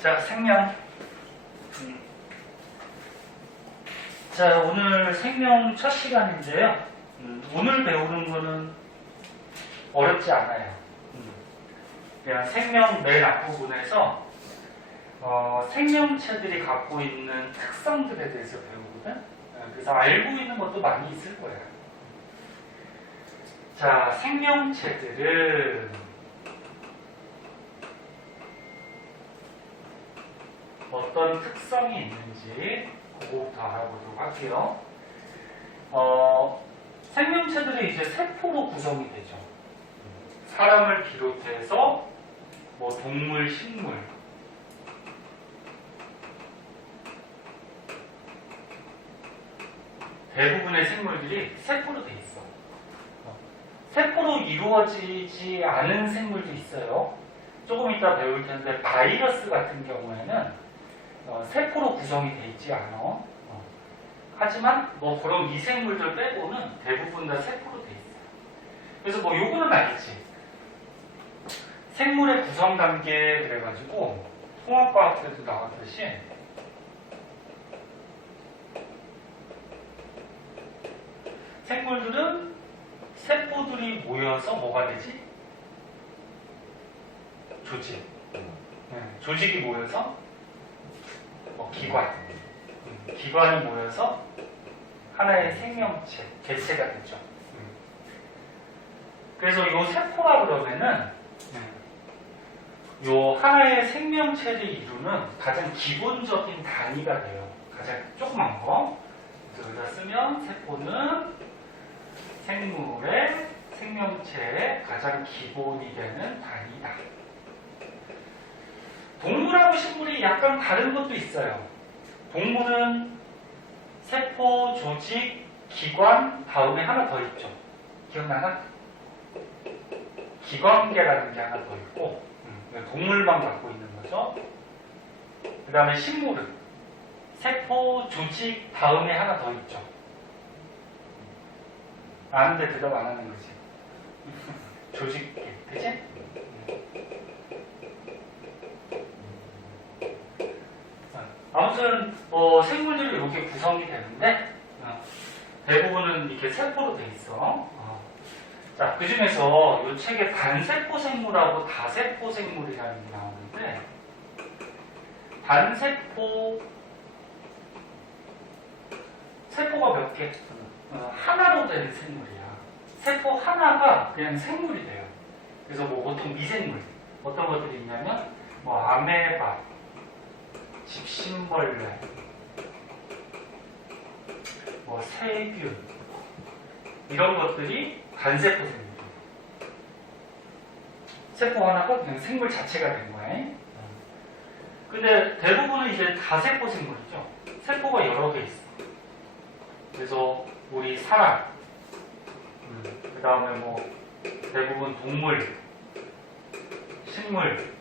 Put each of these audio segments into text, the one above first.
자, 생명. 자, 오늘 생명 첫 시간인데요. 오늘 배우는 거는 어렵지 않아요. 그냥 생명 맨 앞부분에서 생명체들이 갖고 있는 특성들에 대해서 배우거든. 그래서 알고 있는 것도 많이 있을 거예요. 자, 생명체들은 어떤 특성이 있는지 그거부터 알아보도록 할게요. 생명체들이 이제 세포로 구성이 되죠. 사람을 비롯해서 뭐 동물, 식물, 대부분의 생물들이 세포로 돼 있어. 세포로 이루어지지 않은 생물도 있어요. 조금 이따 배울 텐데 바이러스 같은 경우에는 세포로 구성이 돼 있지 않아. 하지만 뭐 그런 미생물들 빼고는 대부분 다 세포로 돼 있어요. 그래서 뭐 요거는 알지. 생물의 구성 단계 그래가지고 통합과학 때도 나왔듯이 생물들은 세포들이 모여서 뭐가 되지? 조직. 조직이 모여서 기관. 기관이 모여서 하나의 생명체, 개체가 되죠. 그래서 이 세포라 그러면은 이 하나의 생명체를 이루는 가장 기본적인 단위가 돼요. 가장 조그만 거. 여기다 쓰면 세포는 생물의 생명체의 가장 기본이 되는 단위다. 동물하고 식물이 약간 다른 것도 있어요. 동물은 세포, 조직, 기관 다음에 하나 더 있죠. 기억나나? 기관계라는 게 하나 더 있고 동물만 갖고 있는 거죠. 그 다음에 식물은 세포, 조직 다음에 하나 더 있죠. 아는데 대답 안 하는 거지. 조직계, 그치? 아무튼 생물들이 이렇게 구성이 되는데 대부분은 이렇게 세포로 돼 있어. 자, 그 중에서 이 책에 단세포 생물하고 다세포 생물이라는 게 나오는데 단세포 세포가 몇 개? 하나로 된 생물이야. 세포 하나가 그냥 생물이 돼요. 그래서 뭐 보통 미생물 어떤 것들이 있냐면 뭐 아메바, 집신벌레, 뭐 세균 이런 것들이 단세포 생물이에요. 세포 하나가 그냥 생물 자체가 된 거예요. 근데 대부분은 이제 다세포 생물이죠. 세포가 여러 개 있어. 그래서 우리 사람, 그 다음에 뭐 대부분 동물, 식물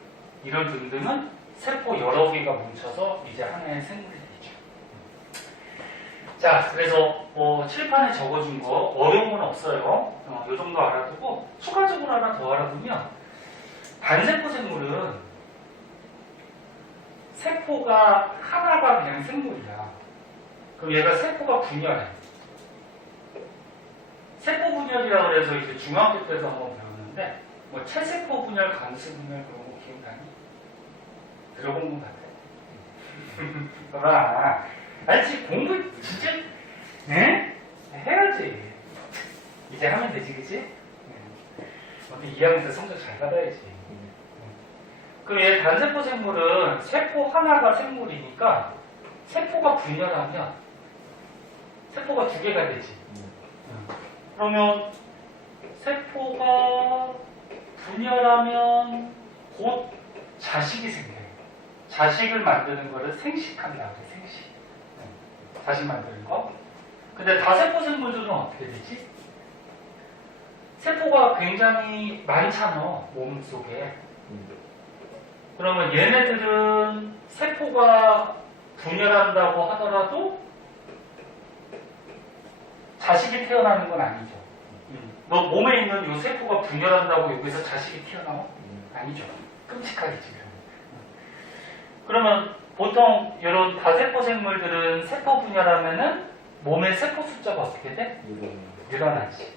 이런 등등은 세포 여러 개가 뭉쳐서 이제 하나의 생물이 되죠. 자, 그래서 칠판에 적어준 거 어려운 건 없어요. 이 정도 알아두고 추가적으로 하나 더 알아두면 단세포 생물은 세포가 하나가 그냥 생물이야. 그럼 얘가 세포가 분열해. 세포 분열이라고 해서 이제 중학교 때도 한번 배웠는데 뭐 체세포 분열, 간수 분열 그런 거 기억나니? 들어본 것 같아. 봐봐. 아니, 공부 진짜, 네? 해야지. 이제 하면 되지, 그치? 어떻게 2학년 때 성적 잘 받아야지. 그럼 얘 단세포 생물은 세포 하나가 생물이니까 세포가 분열하면 세포가 두 개가 되지. 그러면 세포가 분열하면 곧 자식이 생겨요. 자식을 만드는 거를 생식한다고 해, 생식. 자식 만드는 거. 근데 다세포 생물들은 어떻게 되지? 세포가 굉장히 많잖아, 몸 속에. 그러면 얘네들은 세포가 분열한다고 하더라도 자식이 태어나는 건 아니죠. 너 몸에 있는 이 세포가 분열한다고 여기서 자식이 튀어나와? 아니죠. 끔찍하게 지금. 그러면 보통 이런 다세포 생물들은 세포 분열하면은 몸의 세포 숫자가 어떻게 돼? 늘어나지.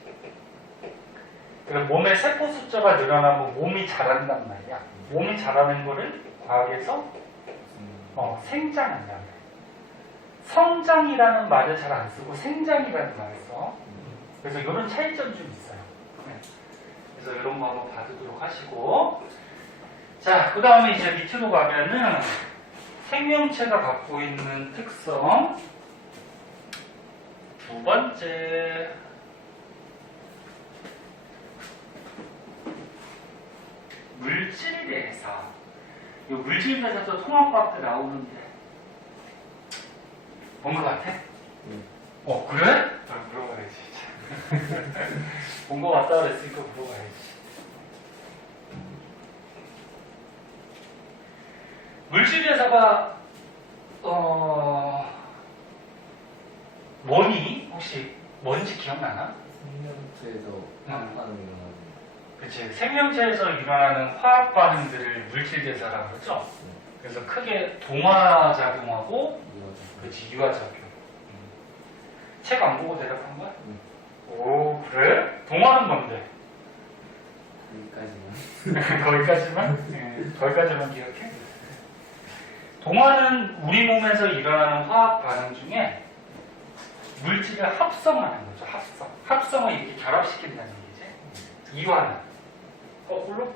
그러니까 몸의 세포 숫자가 늘어나면 몸이 자란단 말이야. 몸이 자라는 거를 과학에서 생장한다는 거야. 성장이라는 말을 잘 안 쓰고 생장이라는 말을 써. 그래서 이런 차이점이 좀 있어요. 그래서 이런 거 한번 봐두도록 하시고, 자, 그 다음에 이제 밑으로 가면은 생명체가 갖고 있는 특성 두 번째, 물질 대사. 이 물질 대사도 통합과학 때 나오는데 본 것 같아? 그래? 물어봐야지. 본 것 같다 그랬으니까 물어봐야지. 물질 대사가 뭐니? 혹시 뭔지 기억나나? 생명체에서 화학 반응이 일어나는. 그치. 생명체에서 일어나는 화학 반응들을 물질 대사라고 그러죠. 그래서 크게 동화작용하고 그치, 유화작용. 책 안 보고 대답한 거야? 오, 그래? 동화는 뭔데? 여기까지만. 거기까지만? 네, 거기까지만 기억해? 동화는 우리 몸에서 일어나는 화학 반응 중에 물질을 합성하는 거죠. 합성을 이렇게 결합시킨다는 얘기지. 이완은 거꾸로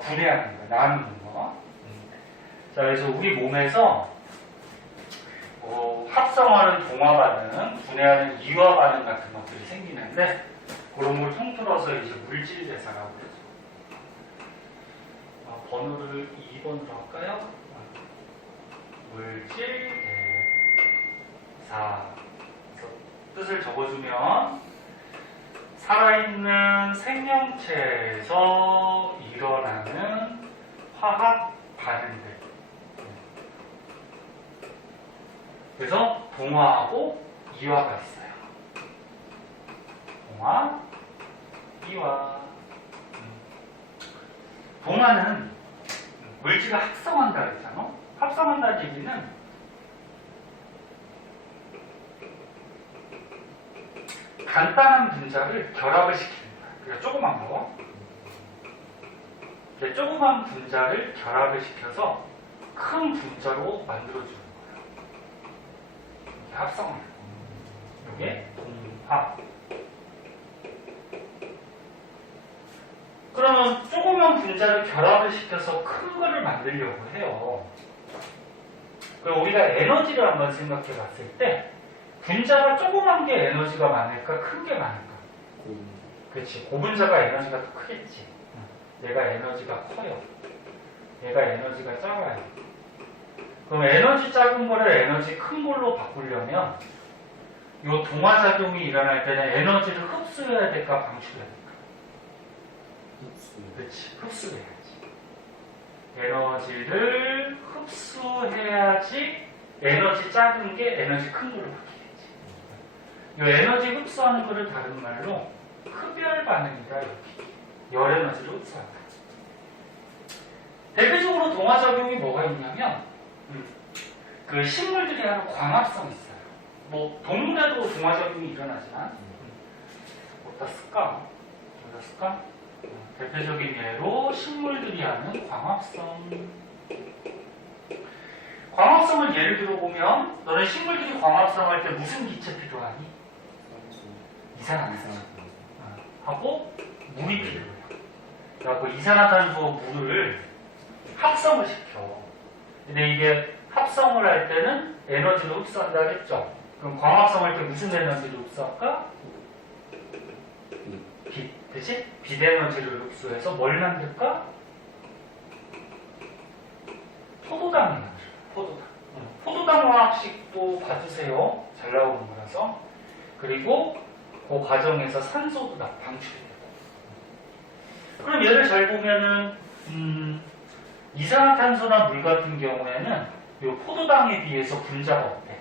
분해하는 거, 나누는 거. 자, 그래서 우리 몸에서 합성하는 동화 반응, 분해하는 이화 반응 같은 것들이 생기는데 그런 걸 통틀어서 이제 물질 대사라고 그러죠. 번호를 2번으로 할까요? 물질 대사. 그래서 뜻을 적어주면 살아있는 생명체에서 일어나는 화학 반응들. 그래서 동화하고 이화가 있어요. 동화, 이화. 동화는 물질을 합성한다 그랬잖아. 합성한다는 얘기는 간단한 분자를 결합을 시키는 거야. 그러니까 조그만 거. 조그만 분자를 결합을 시켜서 큰 분자로 만들어주는 거예요. 이렇게 합성을. 이게 동화. 그러면 조그만 분자를 결합을 시켜서 큰 거를 만들려고 해요. 그리고 우리가 에너지를 한번 생각해 봤을 때 분자가 조그만 게 에너지가 많을까? 큰 게 많을까? 그렇지. 고분자가 에너지가 더 크겠지. 얘가 에너지가 커요. 얘가 에너지가 작아요. 그럼 에너지 작은 거를 에너지 큰 걸로 바꾸려면 이 동화작용이 일어날 때는 에너지를 흡수해야 될까? 방출해야 될까? 그렇지. 흡수해야지. 에너지를 흡수해야지 에너지 작은 게 에너지 큰 걸로 바뀌겠지. 이 에너지 흡수하는 거를 다른 말로 흡열 반응이다 이렇게. 열 에너지를 흡수한다. 대표적으로 동화작용이 뭐가 있냐면 그 식물들이 하는 광합성이 있어요. 뭐 동물에도 동화작용이 일어나지만 어디다 쓸까? 대표적인 예로 식물들이 하는 광합성. 광합성을 예를 들어보면 너는 식물들이 광합성할 때 무슨 기체 필요하니? 이산화탄소 하고 물이 필요해. 그래서 이산화탄소와 물을 합성을 시켜. 근데 이게 합성을 할 때는 에너지를 흡수한다 했죠. 그럼 광합성할 때 무슨 에너지를 흡수할까? 빛, 그치? 빛 에너지를 흡수해서 뭘 만들까? 포도당 에너지. 포도당 화학식도 봐주세요. 잘 나오는 거라서. 그리고 그 과정에서 산소도 다 방출이 되고. 그럼 얘를 잘 보면은 이산화탄소나 물 같은 경우에는 이 포도당에 비해서 분자가 어때?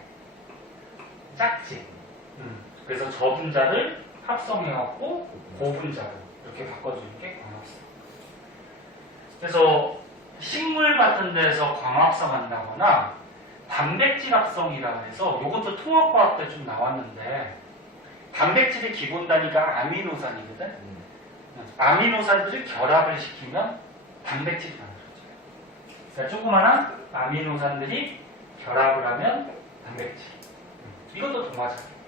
작지. 그래서 저 분자를 합성해갖고 고분자로 이렇게 바꿔주는 게 광합성. 그래서 식물 같은 데서 광합성 한다거나 단백질 합성이라고 해서 이것도 통합과학 때 좀 나왔는데 단백질의 기본 단위가 아미노산이거든. 아미노산들을 결합을 시키면 단백질이 만들어져요. 그러니까 조그마한 아미노산들이 결합을 하면 단백질. 이것도 동화작용이에요.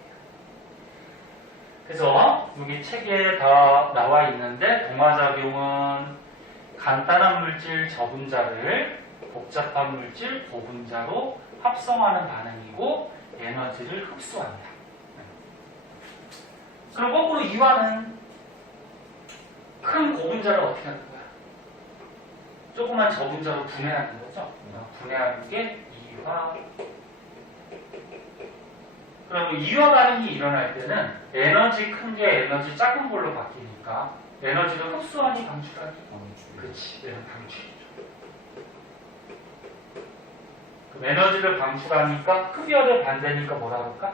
그래서 여기 책에 다 나와 있는데 동화작용은 간단한 물질 저분자를 복잡한 물질 고분자로 합성하는 반응이고 에너지를 흡수한다. 그럼 거꾸로 이화는 큰 고분자를 어떻게 하는 거야? 조그만 저분자로 분해하는 거죠. 분해하는 게 이화. 그럼 이화 반응이 일어날 때는 에너지 큰 게 에너지 작은 걸로 바뀌니까 에너지를 흡수하니 방출하니? 그렇지, 얘는 방출이죠. 그럼 에너지를 방출하니까 흡열의 반대니까 뭐라 그럴까?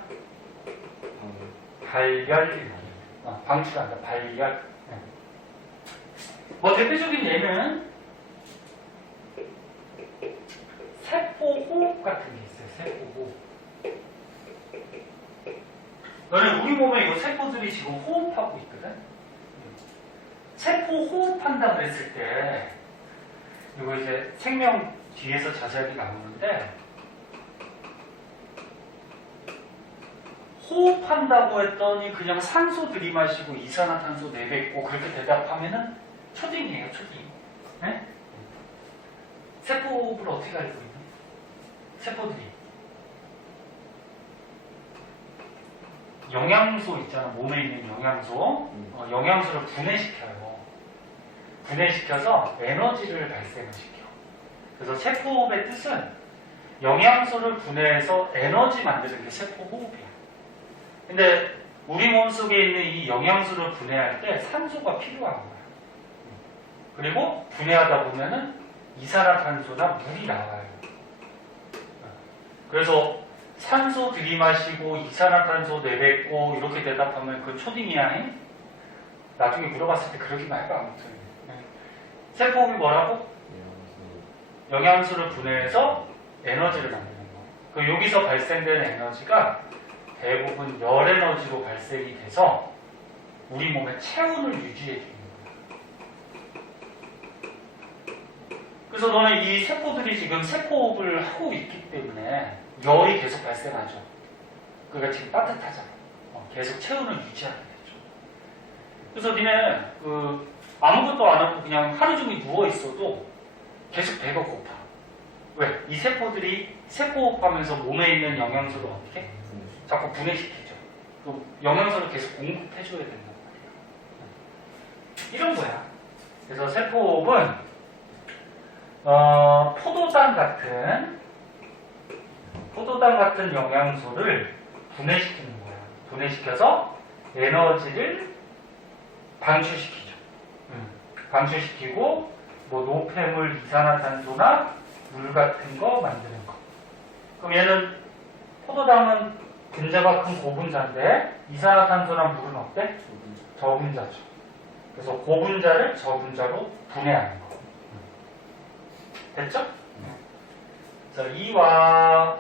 발열. 방출한다, 발열. 뭐 대표적인 예는 세포호흡 같은 게 있어요. 세포호흡. 너는 우리 몸에 이 세포들이 지금 호흡하고 있거든. 세포 호흡한다 그랬을 때 이거 이제 생명 뒤에서 자세하게 나오는데 호흡한다고 했더니 그냥 산소 들이마시고 이산화탄소 내뱉고 그렇게 대답하면은 초딩이에요, 초딩. 네? 세포 호흡을 어떻게 알고 있니? 세포들이 영양소 있잖아, 몸에 있는 영양소. 영양소를 분해시켜요. 분해시켜서 에너지를 발생을 시켜. 그래서 세포호흡의 뜻은 영양소를 분해해서 에너지 만드는 게 세포호흡이야. 근데 우리 몸속에 있는 이 영양소를 분해할 때 산소가 필요한 거야. 그리고 분해하다 보면은 이산화탄소나 물이 나와요. 그래서 산소 들이마시고 이산화탄소 내뱉고 이렇게 대답하면 그 초딩이야. 나중에 물어봤을 때 그러기만 해봐. 아무튼 세포호흡이 뭐라고? 영양소를 분해해서 에너지를 만드는 거. 그 여기서 발생된 에너지가 대부분 열 에너지로 발생이 돼서 우리 몸의 체온을 유지해 주는 거야. 그래서 너는 이 세포들이 지금 세포호흡을 하고 있기 때문에 열이 계속 발생하죠. 그러니까 지금 따뜻하잖아. 계속 체온을 유지하게 되죠. 그래서 니네 아무것도 안 하고 그냥 하루 종일 누워 있어도 계속 배가 고파. 왜? 이 세포들이 세포호흡하면서 몸에 있는 영양소를 어떻게? 자꾸 분해시키죠. 그 영양소를 계속 공급해줘야 된단 말이에요. 이런 거야. 그래서 세포호흡은 포도당 같은 영양소를 분해시키는 거야. 분해시켜서 에너지를 방출시키죠. 방출시키고 뭐 노폐물, 이산화탄소나 물 같은 거 만드는 거. 그럼 얘는 포도당은 분자가 큰 고분자인데 이산화탄소나 물은 어때? 저분자죠. 그래서 고분자를 저분자로 분해하는 거. 됐죠? 자, 이와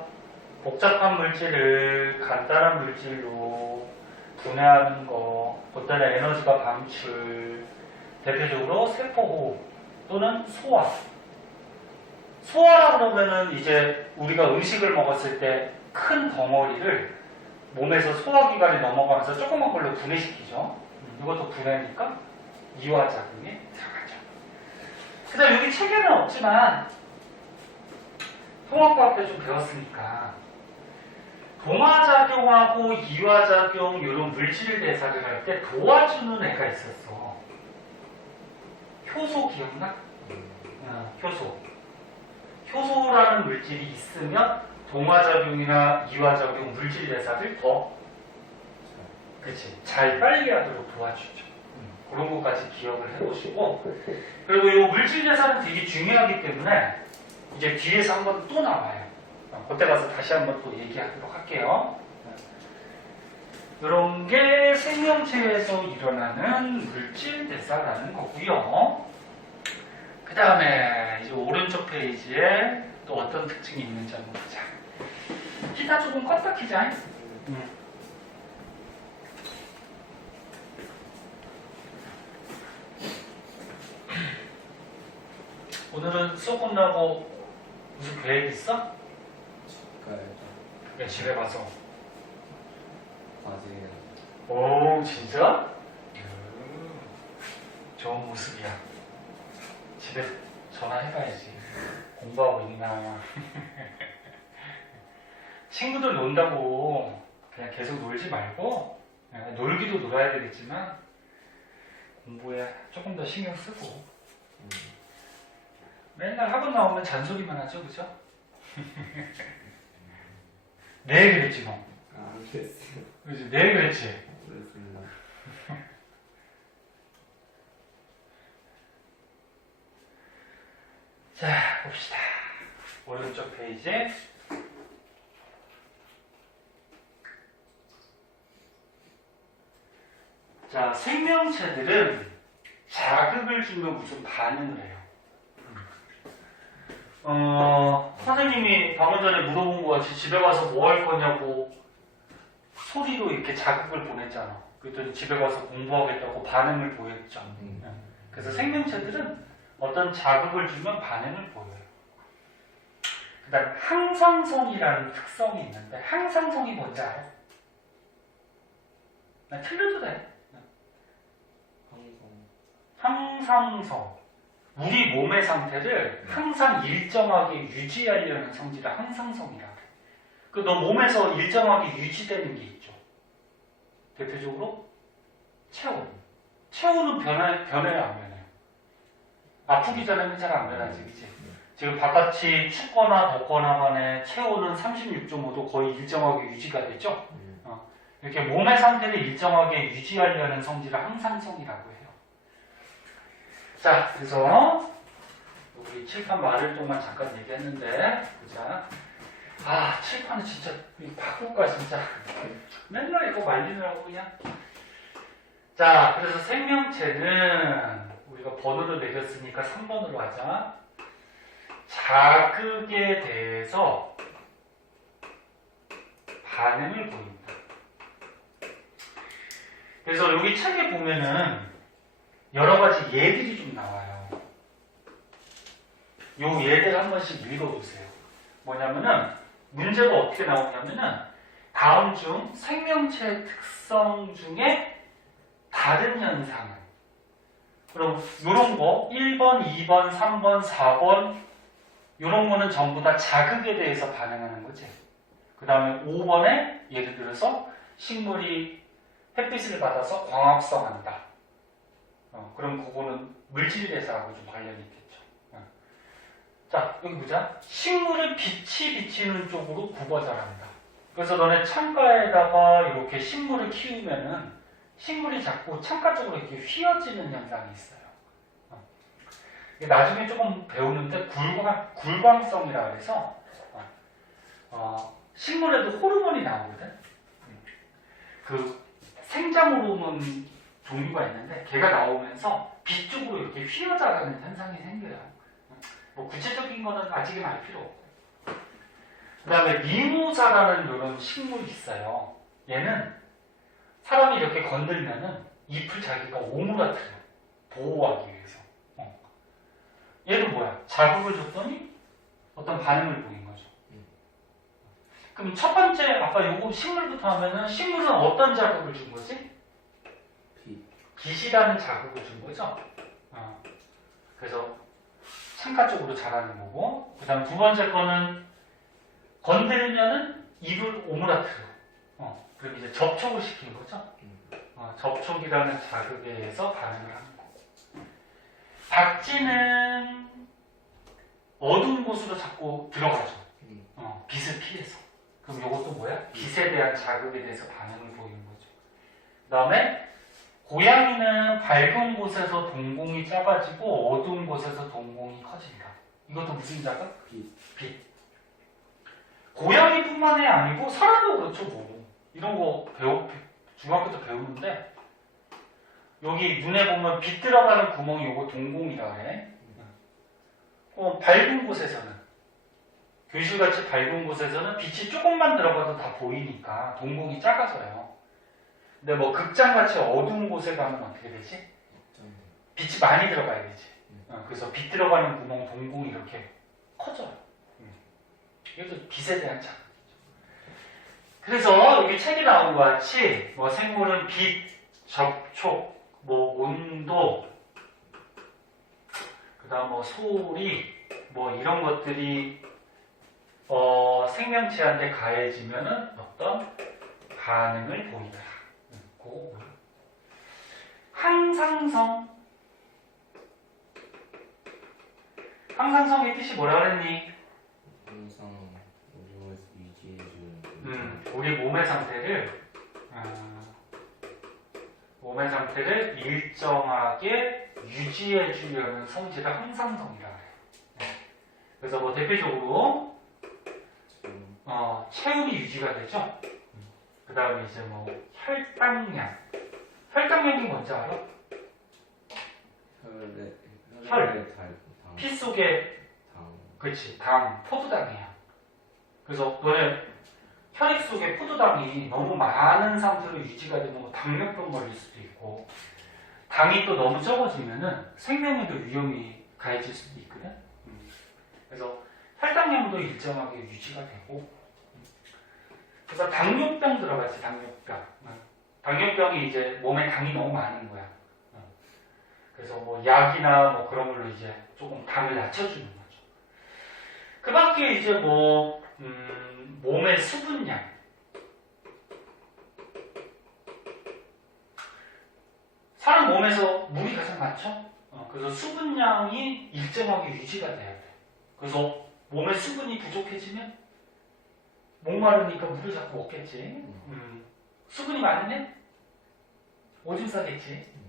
복잡한 물질을 간단한 물질로 분해하는 거, 그때는 에너지가 방출, 대표적으로 세포호흡 또는 소화. 소화라 그러면은 이제 우리가 음식을 먹었을 때 큰 덩어리를 몸에서 소화기관에 넘어가면서 조그만 걸로 분해시키죠. 이것도 분해니까 이화작용이 들어가죠. 그 다음 여기 책에는 없지만 통합과학 때 좀 배웠으니까 동화작용하고 이화작용 이런 물질 대사를 할 때 도와주는 애가 있었어. 효소 기억나? 효소. 효소라는 물질이 있으면 동화작용이나 이화작용 물질 대사를 더 잘 빨리 하도록 도와주죠. 그런 것까지 기억을 해보시고, 그리고 이 물질 대사는 되게 중요하기 때문에 이제 뒤에서 한번 또 나와요. 그때 가서 다시 한번 또 얘기하도록 할게요. 이런 게 생명체에서 일어나는 물질 대사라는 거고요. 그 다음에 이제 오른쪽 페이지에 또 어떤 특징이 있는지 한번 보자. 키다 조금 껐다 키자. 오늘은 수업 끝나고 무슨 계획 있어? 가야죠. 그래, 집에 가서. 과제 오, 진짜? 좋은 모습이야. 집에 전화해봐야지. 공부하고 있나. 친구들 논다고 그냥 계속 놀지 말고, 놀기도 놀아야 되겠지만, 공부에 조금 더 신경 쓰고, 맨날 학원 나오면 잔소리만 하죠, 그죠? 네, 그랬지, 뭐. 안 됐어요. 그지? 네, 그랬지. 그랬습니다. 자, 봅시다. 오른쪽 페이지. 자, 생명체들은 자극을 주면 무슨 반응을 해요? 선생님이 방금 전에 물어본 것 같이 집에 가서 뭐 할 거냐고 소리로 이렇게 자극을 보냈잖아. 그랬더니 집에 가서 공부하겠다고 반응을 보였죠. 그래서 생명체들은 어떤 자극을 주면 반응을 보여요. 그 다음 항상성이라는 특성이 있는데 항상성이 뭔지 알아? 나 틀려도 돼. 항상성. 우리 몸의 상태를 항상 일정하게 유지하려는 성질을 항상성이라 그래. 그 너 몸에서 일정하게 유지되는 게 있죠. 대표적으로 체온. 체온은 변해요, 안 변해요? 아프기 전에는 잘 안 변하지, 그치? 지금 바깥이 춥거나 덥거나 간에 체온은 36.5도 거의 일정하게 유지가 됐죠? 이렇게 몸의 상태를 일정하게 유지하려는 성질을 항상성이라고 해요. 자, 그래서 우리 칠판 말을 동안 잠깐 얘기했는데, 보자. 아, 칠판은 진짜 이거 바꿀까 진짜. 맨날 이거 말리느라고 그냥. 자, 그래서 생명체는 우리가 번호를 내렸으니까 3번으로 하자. 자극에 대해서 반응을 보인다. 그래서 여기 책에 보면은 여러 가지 예들이 좀 나와요. 요 예들 한 번씩 읽어보세요. 뭐냐면은 문제가 어떻게 나오냐면은 다음 중 생명체의 특성 중에 다른 현상은, 그럼 요런 거 1번, 2번, 3번, 4번 요런 거는 전부 다 자극에 대해서 반응하는 거지. 그 다음에 5번에 예를 들어서 식물이 햇빛을 받아서 광합성한다. 그럼 그거는 물질 대사하고 좀 관련이 있겠죠. 자, 여기 보자. 식물을 빛이 비치는 쪽으로 굽어 자란다. 그래서 너네 창가에다가 이렇게 식물을 키우면은 식물이 자꾸 창가 쪽으로 이렇게 휘어지는 현상이 있어요. 나중에 조금 배우는데 굴광성이라 그래서 식물에도 호르몬이 나오거든. 그 생장 호르몬 종류가 있는데 걔가 나오면서 빛 쪽으로 이렇게 휘어자라는 현상이 생겨요. 뭐 구체적인 거는 아직은 알 필요 없고. 그 다음에 미모사라는 이런 식물이 있어요. 얘는 사람이 이렇게 건들면은 잎을 자기가 오므라뜨려. 보호하기 위해서. 얘는 뭐야? 자극을 줬더니 어떤 반응을 보인 거죠. 그럼 첫 번째, 아까 요거 식물부터 하면은 식물은 어떤 자극을 준 거지? 빛이라는 자극을 준 거죠. 그래서 창가 쪽으로 자라는 거고, 그 다음 두 번째 거는 건들면은 입을 오므라뜨려. 그럼 이제 접촉을 시킨 거죠. 접촉이라는 자극에 의해서 반응을 하는 거고. 박쥐는 어두운 곳으로 자꾸 들어가죠. 빛을 피해서. 그럼 이것도 뭐야? 빛에 대한 자극에 대해서 반응을 보이는 거죠. 그 다음에 고양이는 밝은 곳에서 동공이 작아지고 어두운 곳에서 동공이 커진다. 이것도 무슨 자극? 빛. 고양이뿐만이 아니고 사람도 그렇죠. 뭐. 이런 거 중학교 때 배우는데 여기 눈에 보면 빛 들어가는 구멍이 요거 동공이라 그래. 밝은 곳에서는, 교실같이 밝은 곳에서는 빛이 조금만 들어가도 다 보이니까 동공이 작아져요. 근데 뭐 극장같이 어두운 곳에 가면 어떻게 되지? 빛이 많이 들어가야 되지. 그래서 빛 들어가는 구멍, 동공이 이렇게 커져요. 이것도 빛에 대한 차이죠. 그래서 여기 책에 나온 것 같이 뭐 생물은 빛, 접촉, 뭐 온도, 그다음 뭐 소리, 뭐 이런 것들이 생명체한테 가해지면은 어떤 반응을 보이더라. 항상성. 항상성의 뜻이 뭐라 그랬니? 항상 우리를 유지해주는 우리 몸의 상태를 일정하게 유지해주려는 성질을 항상성이라 해요. 그래서 뭐 대표적으로 체온이 유지가 되죠. 그 다음에 이제 뭐 혈당량. 혈당량이 뭔지 알아? 혈. 피 속에 그렇지, 당, 포도당이야. 그래서 너네 혈액 속에 포도당이 너무 많은 상태로 유지가 되면 뭐 당뇨병 걸릴 수도 있고, 당이 또 너무 적어지면은 생명에도 위험이 가해질 수도 있거든. 그래서 혈당량도 일정하게 유지가 되고, 그래서 당뇨병 들어가지, 당뇨병. 당뇨병이 이제 몸에 당이 너무 많은 거야. 그래서 뭐 약이나 뭐 그런 걸로 이제 조금 당을 낮춰주는 거죠. 그 밖에 이제 뭐 몸의 수분량. 사람 몸에서 물이 가장 많죠? 그래서 수분량이 일정하게 유지가 돼야 돼. 그래서 몸에 수분이 부족해지면 목마르니까 물을 자꾸 먹겠지. 수분이 많으면 오줌 싸겠지.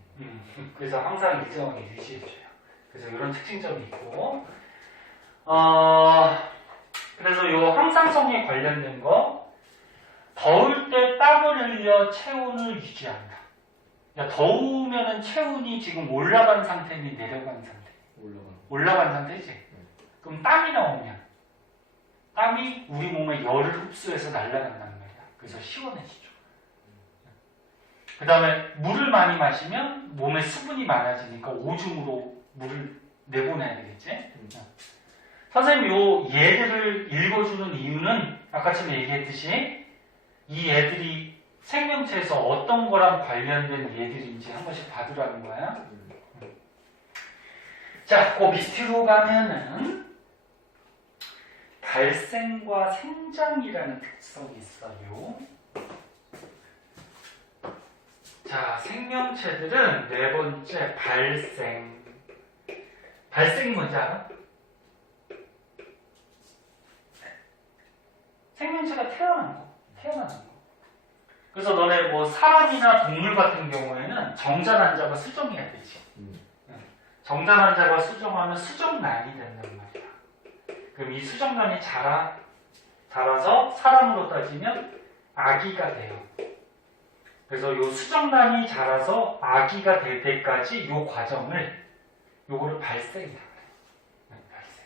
그래서 항상 일정하게 유지해줘요. 그래서 이런 특징점이 있고, 그래서 이 항상성에 관련된 거, 더울 때 땀을 흘려 체온을 유지한다. 야, 더우면은 체온이 지금 올라간 상태니 내려간 상태? 올라간 상태지. 그럼 땀이 나오면 땀이 우리 몸에 열을 흡수해서 날아간단 말이야. 그래서 시원해지죠. 그 다음에 물을 많이 마시면 몸에 수분이 많아지니까 오줌으로 물을 내보내야 되겠지. 선생님 요 얘들을 읽어주는 이유는 아까 전에 얘기했듯이 이 애들이 생명체에서 어떤 거랑 관련된 얘들인지 한 번씩 봐두라는 거야. 자, 그 밑으로 가면은 발생과 생장이라는 특성이 있어요. 자, 생명체들은 네 번째 발생. 발생이 뭔지 알아? 생명체가 태어나는 거. 그래서 너네 뭐 사람이나 동물 같은 경우에는 정자난자가 수정해야 되지. 정자난자가 수정하면 수정란이 된단 말이야. 그럼 이 수정란이 자라서 사람으로 따지면 아기가 돼요. 그래서 이 수정란이 자라서 아기가 될 때까지 이 과정을 요거를 발생이라고 해요. 발생.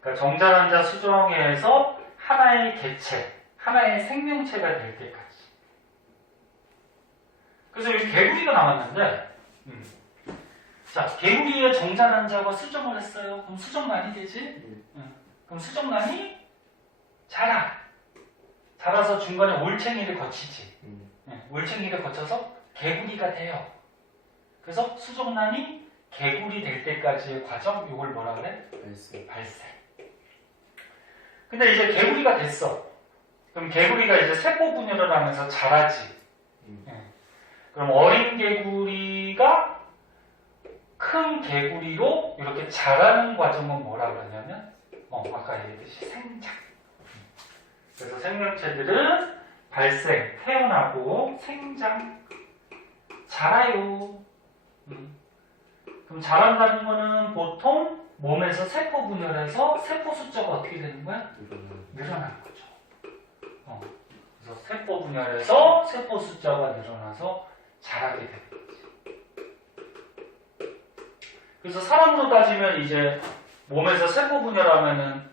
그러니까 정자난자 수정에서 하나의 개체, 하나의 생명체가 될 때까지. 그래서 여기 개구리가 나왔는데, 자, 개구리의 정자난자가 수정을 했어요. 그럼 수정란이 되지? 그럼 수정란이 자라서 중간에 올챙이를 거치지. 올챙이를 거쳐서 개구리가 돼요. 그래서 수정란이 개구리 될 때까지의 과정, 이걸 뭐라 그래? 발생. 근데 이제 개구리가 됐어. 그럼 개구리가 이제 세포 분열을 하면서 자라지. 그럼 어린 개구리가 큰 개구리로 이렇게 자라는 과정은 뭐라 그러냐면, 아까 얘기했듯이 생장. 그래서 생명체들은 발생, 태어나고 생장, 자라요. 그럼 자란다는 거는 보통 몸에서 세포 분열해서 세포 숫자가 어떻게 되는 거야? 늘어나는 거죠. 그래서 세포 분열해서 세포 숫자가 늘어나서 자라게 되는 거지. 그래서 사람으로 따지면 이제 몸에서 세포 분열하면은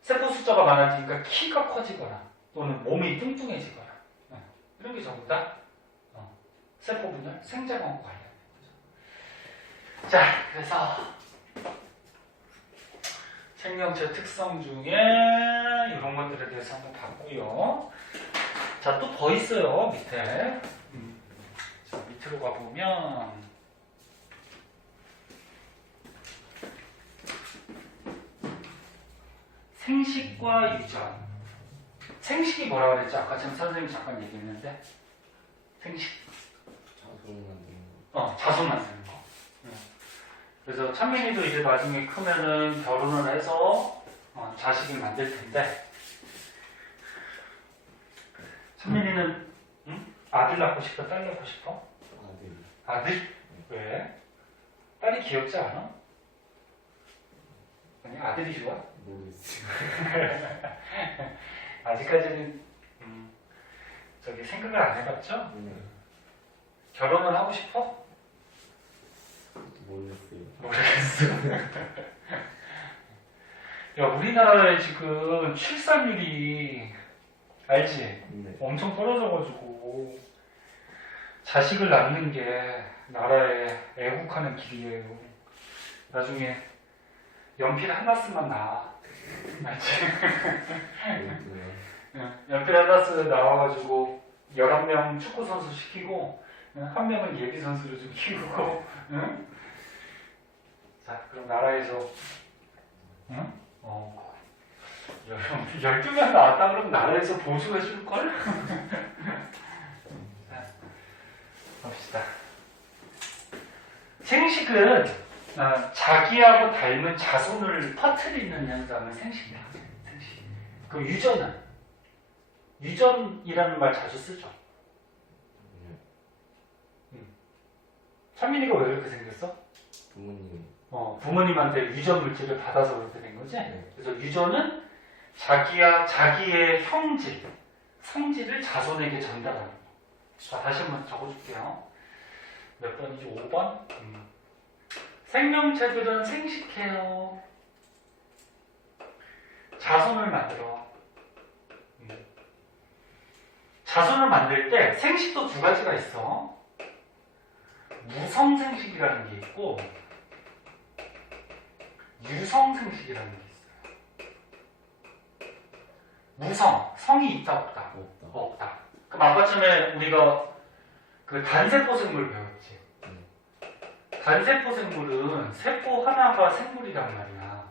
세포 숫자가 많아지니까 키가 커지거나 또는 몸이 뚱뚱해지거나 이런 게 전부 다 세포 분열, 생자광과 관련된 거죠. 자, 그래서 생명체 특성 중에 이런 것들에 대해서 한번 봤고요. 자, 또 더 있어요, 밑에. 자, 밑으로 가보면 생식과 유전. 생식이 뭐라고 그랬죠? 아까 지금 선생님이 잠깐 얘기했는데 생식. 자손 만드는 거. 자손 만드는 거. 그래서 찬민이도 이제 나중에 크면은 결혼을 해서 자식을 만들 텐데 찬민이는 아들 낳고 싶어? 딸 낳고 싶어? 아들. 아들? 왜? 딸이 귀엽지 않아? 아니 아들이 좋아? 모르겠어요. 아직까지는 저기 생각을 안 해봤죠? 네. 결혼을 하고 싶어? 모르겠어요. 모르겠어. 야, 우리나라에 지금 출산율이 알지? 네. 엄청 떨어져가지고 자식을 낳는 게 나라에 애국하는 길이에요. 나중에 연필 한 다스만 나와. 알지? 그렇구나. 연필 한 다스 나와가지고 11명 축구 선수 시키고 한 명은 예비 선수를 좀 키우고 응? 자, 그럼 나라에서 12명 나왔다 그러면 나라에서 보수해 줄걸? 자, 봅시다. 생식은 자기하고 닮은 자손을 퍼뜨리는 현상을 생식이라고 해요. 생식. 그 유전은? 유전이라는 말 자주 쓰죠. 찬민이가 왜 이렇게 생겼어? 부모님. 부모님한테 유전 물질을 받아서 그렇게 된 거지? 네. 그래서 유전은 자기의 형질, 성질을 자손에게 전달하는 거. 자, 다시 한번 적어줄게요. 몇 번이지? 5번? 생명체들은 생식해요. 자손을 만들어. 자손을 만들 때 생식도 두 가지가 있어. 무성생식이라는 게 있고 유성생식이라는 게 있어요. 무성, 성이 있다 없다? 없다. 없다. 그럼 아까 전에 우리가 그 단세포 생물 배웠지? 단세포 생물은 세포 하나가 생물이란 말이야.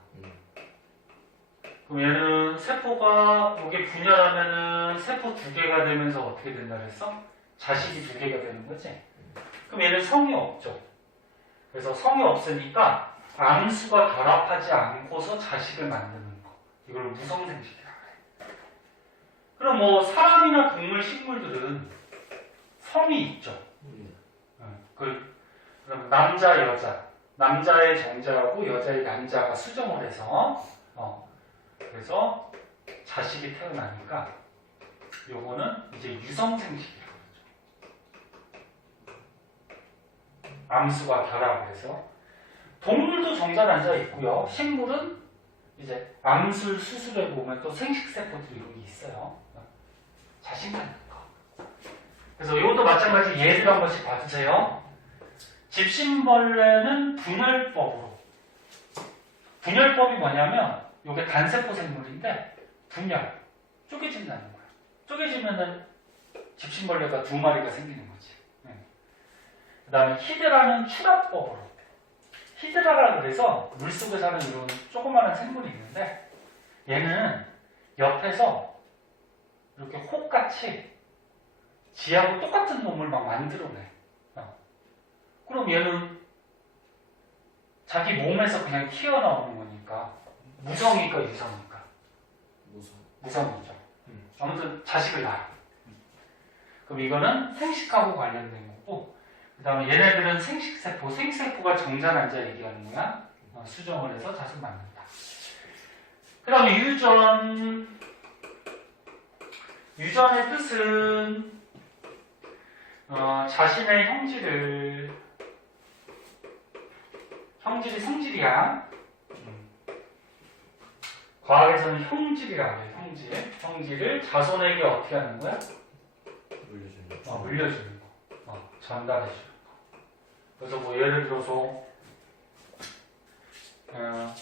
그럼 얘는 세포가 이게 분열하면은 세포 두 개가 되면서 어떻게 된다 그랬어? 자식이 두 개가 되는 거지? 그럼 얘는 성이 없죠. 그래서 성이 없으니까 암수가 결합하지 않고서 자식을 만드는 거. 이걸 무성생식이라고 해. 그럼 뭐 사람이나 동물, 식물들은 성이 있죠. 그럼 남자, 여자. 남자의 정자하고 여자의 남자가 수정을 해서 그래서 자식이 태어나니까 요거는 이제 유성생식이라고 하죠. 암수가 결합을 해서 동물도 정자 난자 있고요. 식물은 이제 암술 수술해 보면 또 생식세포들이 여기 있어요. 자식 낳는 거. 그래서 이것도 마찬가지 예를 한 번씩 봐주세요. 집신벌레는 분열법으로. 분열법이 뭐냐면 이게 단세포 생물인데 분열, 쪼개진다는 거야. 쪼개지면은 집신벌레가 두 마리가 생기는 거지. 그 다음에 히드라는 추락법으로. 히드라라 그래서 물속에 사는 이런 조그마한 생물이 있는데 얘는 옆에서 이렇게 혹같이 지하고 똑같은 놈을 막 만들어내. 그럼 얘는 자기 몸에서 그냥 튀어나오는 거니까 무성이니까 유성이니까 무성이죠. 아무튼 자식을 낳아. 그럼 이거는 생식하고 관련된 거고 그 다음에 얘네들은 생식세포, 생식세포가 정자난자 얘기하는 거야. 수정을 해서 자식 낳는다. 그 다음에 유전의 뜻은 자신의 형질이 성질이야. 과학에서는 형질이라고 해요. 형질을 자손에게 어떻게 하는 거야? 물려주는 물려주는 거. 전달해주는 거. 그래서 뭐 예를 들어서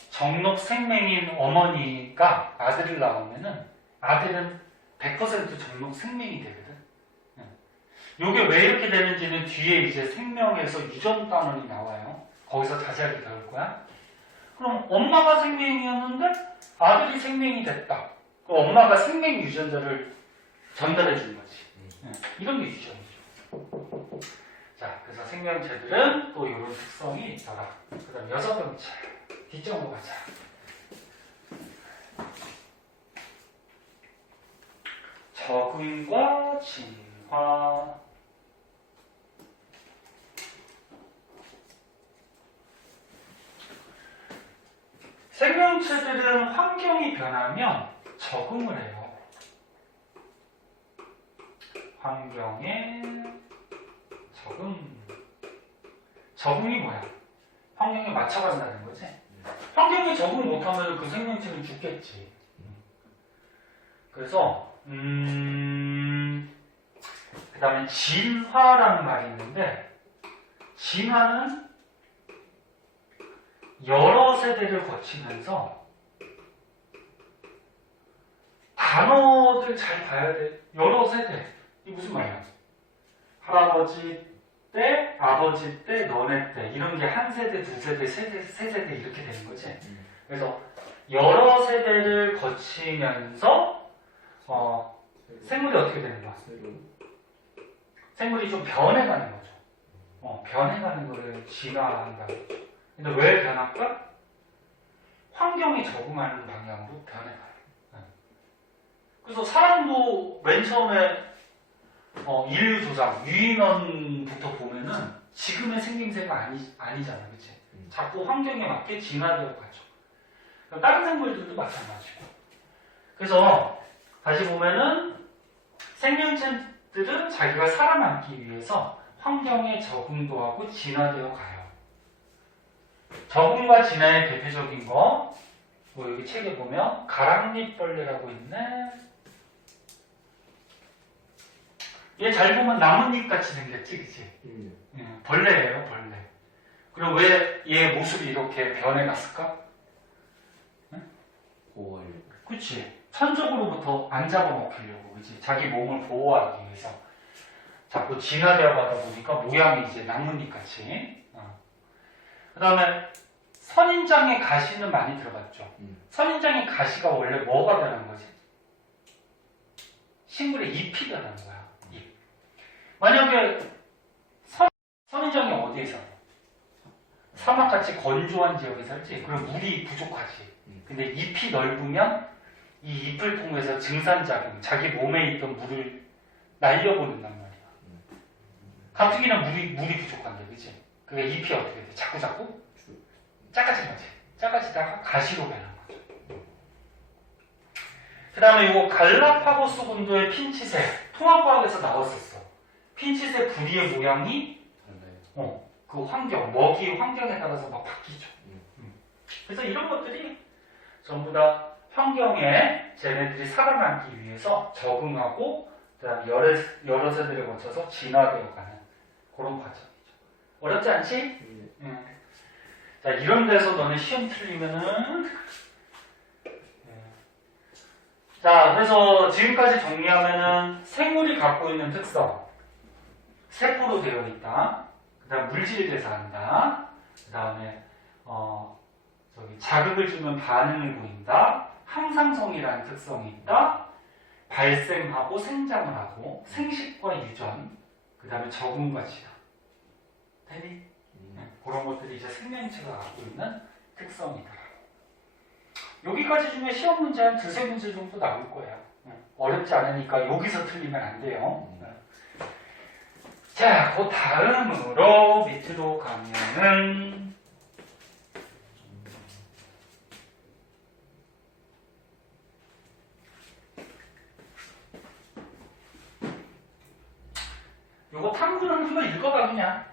정록 생명인 어머니가 아들을 낳으면은 아들은 100% 정록 생명이 되거든. 요게 왜 이렇게 되는지는 뒤에 이제 생명에서 유전 단원이 나와요. 거기서 자세하게 배울 거야. 그럼 엄마가 생명이었는데 아들이 생명이 됐다. 그럼 엄마가 생명 유전자를 전달해 준 거지. 이런 게 유전이죠. 자, 그래서 생명체들은 또 이런 특성이 있더라. 그 다음 여섯 번째. 뒷점으로 가자. 적응과 진화. 생명체들은 환경이 변하면 적응을 해요. 환경에 적응. 적응이 뭐야? 환경에 맞춰간다는 거지. 환경에 적응 못하면 그 생명체는 죽겠지. 그래서 그 다음에 진화라는 말이 있는데, 진화는 여러 세대를 거치면서 단어들 잘 봐야 돼. 여러 세대. 이게 무슨 말이야? 할아버지 때, 아버지 때, 너네 때 이런 게 한 세대, 두 세대, 세 세대 이렇게 되는 거지. 그래서 여러 세대를 거치면서 생물이 어떻게 되는 거야? 생물이 좀 변해가는 거죠. 변해가는 거를 진화한다고 하죠. 근데 왜 변할까? 환경에 적응하는 방향으로 변해가요. 그래서 사람도 맨 처음에 인류 조상, 유인원부터 보면은 지금의 생김새가 아니잖아, 그치? 자꾸 환경에 맞게 진화되어 가죠. 다른 생물들도 마찬가지고. 그래서 다시 보면은 생명체들은 자기가 살아남기 위해서 환경에 적응도 하고 진화되어 가요. 적응과 진화의 대표적인 거, 뭐 여기 책에 보면 가랑잎벌레라고 있네. 얘 잘 보면 나뭇잎 같이 생겼지, 그치? 벌레예요, 벌레. 그럼 왜 얘 모습이 이렇게 변해갔을까? 보호하려고. 그치? 천적으로부터 안 잡아먹히려고, 그치? 자기 몸을 보호하기 위해서 자꾸 진화되어 가다 보니까 모양이 이제 나뭇잎 같이. 그 다음에 선인장의 가시는 많이 들어봤죠? 선인장의 가시가 원래 뭐가 되는 거지? 식물의 잎이 되는 거야. 잎. 만약에 선인장이 어디에 살아? 사막같이 건조한 지역에 살지? 그럼 물이 부족하지. 근데 잎이 넓으면 이 잎을 통해서 증산작용, 자기 몸에 있던 물을 날려보낸단 말이야. 가뜩이나 물이 부족한데, 그치? 그게 잎이 어떻게 돼? 자꾸 작아지지. 작아지다가 가시로 변한 거죠. 그 다음에 이거 갈라파고스 군도의 핀치새, 통합과학에서 나왔었어. 핀치새 부리의 모양이 그 환경, 먹이 환경에 따라서 막 바뀌죠. 그래서 이런 것들이 전부 다 환경에 쟤네들이 살아남기 위해서 적응하고 그다음에 여러 세대를 거쳐서 진화되어 가는 그런 과정이죠. 어렵지 않지? 자, 이런 데서 너네 시험 틀리면은 자, 그래서 지금까지 정리하면은 생물이 갖고 있는 특성, 세포로 되어 있다. 그 다음 물질을 대사한다. 그 다음에 자극을 주면 반응을 보인다. 항상성이라는 특성이 있다. 발생하고 생장을 하고 생식과 유전, 그 다음에 적응과 진화. 되니? 그런 것들이 이제 생명체가 갖고 있는 특성이다. 여기까지 중에 시험 문제 한 두세 문제 정도 나올 거예요. 어렵지 않으니까 여기서 틀리면 안 돼요. 자, 그 다음으로 밑으로 가면은 요거 탐구는 한번 읽어봐 그냥.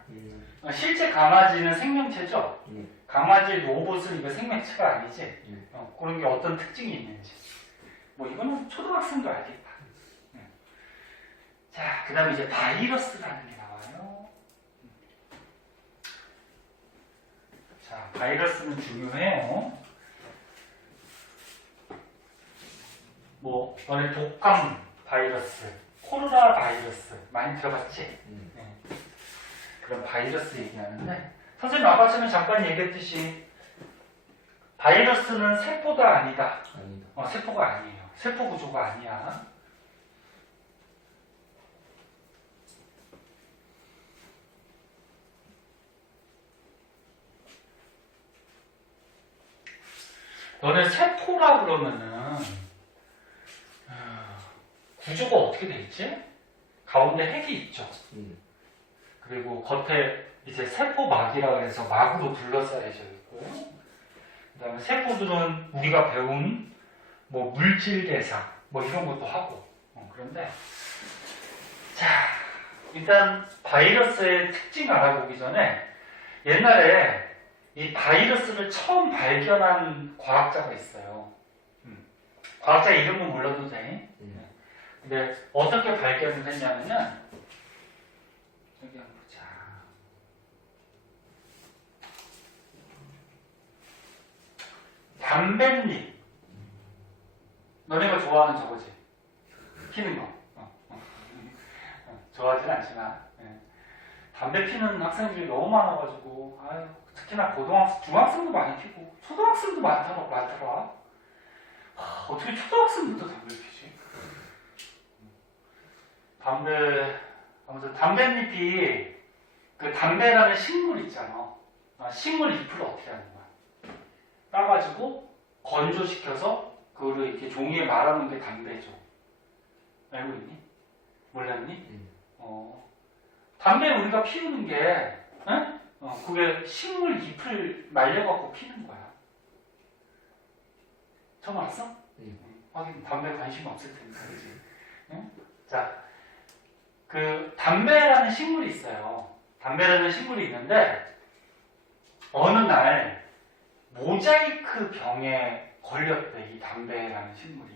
실제 강아지는 생명체죠? 네. 강아지 로봇은 이거 생명체가 아니지? 네. 그런 게 어떤 특징이 있는지. 뭐 이거는 초등학생도 알겠다. 자, 그 다음에 이제 바이러스라는 게 나와요. 자, 바이러스는 중요해요. 뭐, 너네 독감 바이러스, 코로나 바이러스 많이 들어봤지? 네. 그런 바이러스 얘기하는데, 선생님 아까 전에 잠깐 얘기했듯이 바이러스는 세포가 아니다. 아니다. 세포가 아니에요. 세포 구조가 아니야. 너네 세포라 그러면은 구조가 어떻게 돼 있지? 가운데 핵이 있죠. 그리고 겉에 이제 세포막이라고 해서 막으로 둘러싸여져 있고, 그 다음에 세포들은 우리가 배운 뭐 물질 대사 뭐 이런 것도 하고. 그런데 자, 일단 바이러스의 특징 알아보기 전에 옛날에 이 바이러스를 처음 발견한 과학자가 있어요. 과학자 이름은 몰라도 돼. 근데 어떻게 발견을 했냐면은, 여기 한번 보자. 담뱃잎. 너네가 좋아하는 저거지? 피는 거. 좋아하진 않지만. 담배 피는 학생들이 너무 많아가지고, 아유, 특히나 고등학생, 중학생도 많이 피고, 초등학생도 많더라. 어떻게 초등학생부터 담배를 피지? 아무튼 담뱃잎이, 그 담배라는 식물 있잖아. 식물 잎을 어떻게 하는 거야? 따가지고, 건조시켜서, 그거를 이렇게 종이에 말아놓은 게 담배죠. 알고 있니? 몰랐니? 담배 우리가 피우는 게, 그게 식물 잎을 말려갖고 피는 거야. 처음 알았어? 하긴 담배 관심 없을 테니까, 그지? 자, 그 담배라는 식물이 있어요. 담배라는 식물이 있는데 어느 날 모자이크 병에 걸렸대, 이 담배라는 식물이.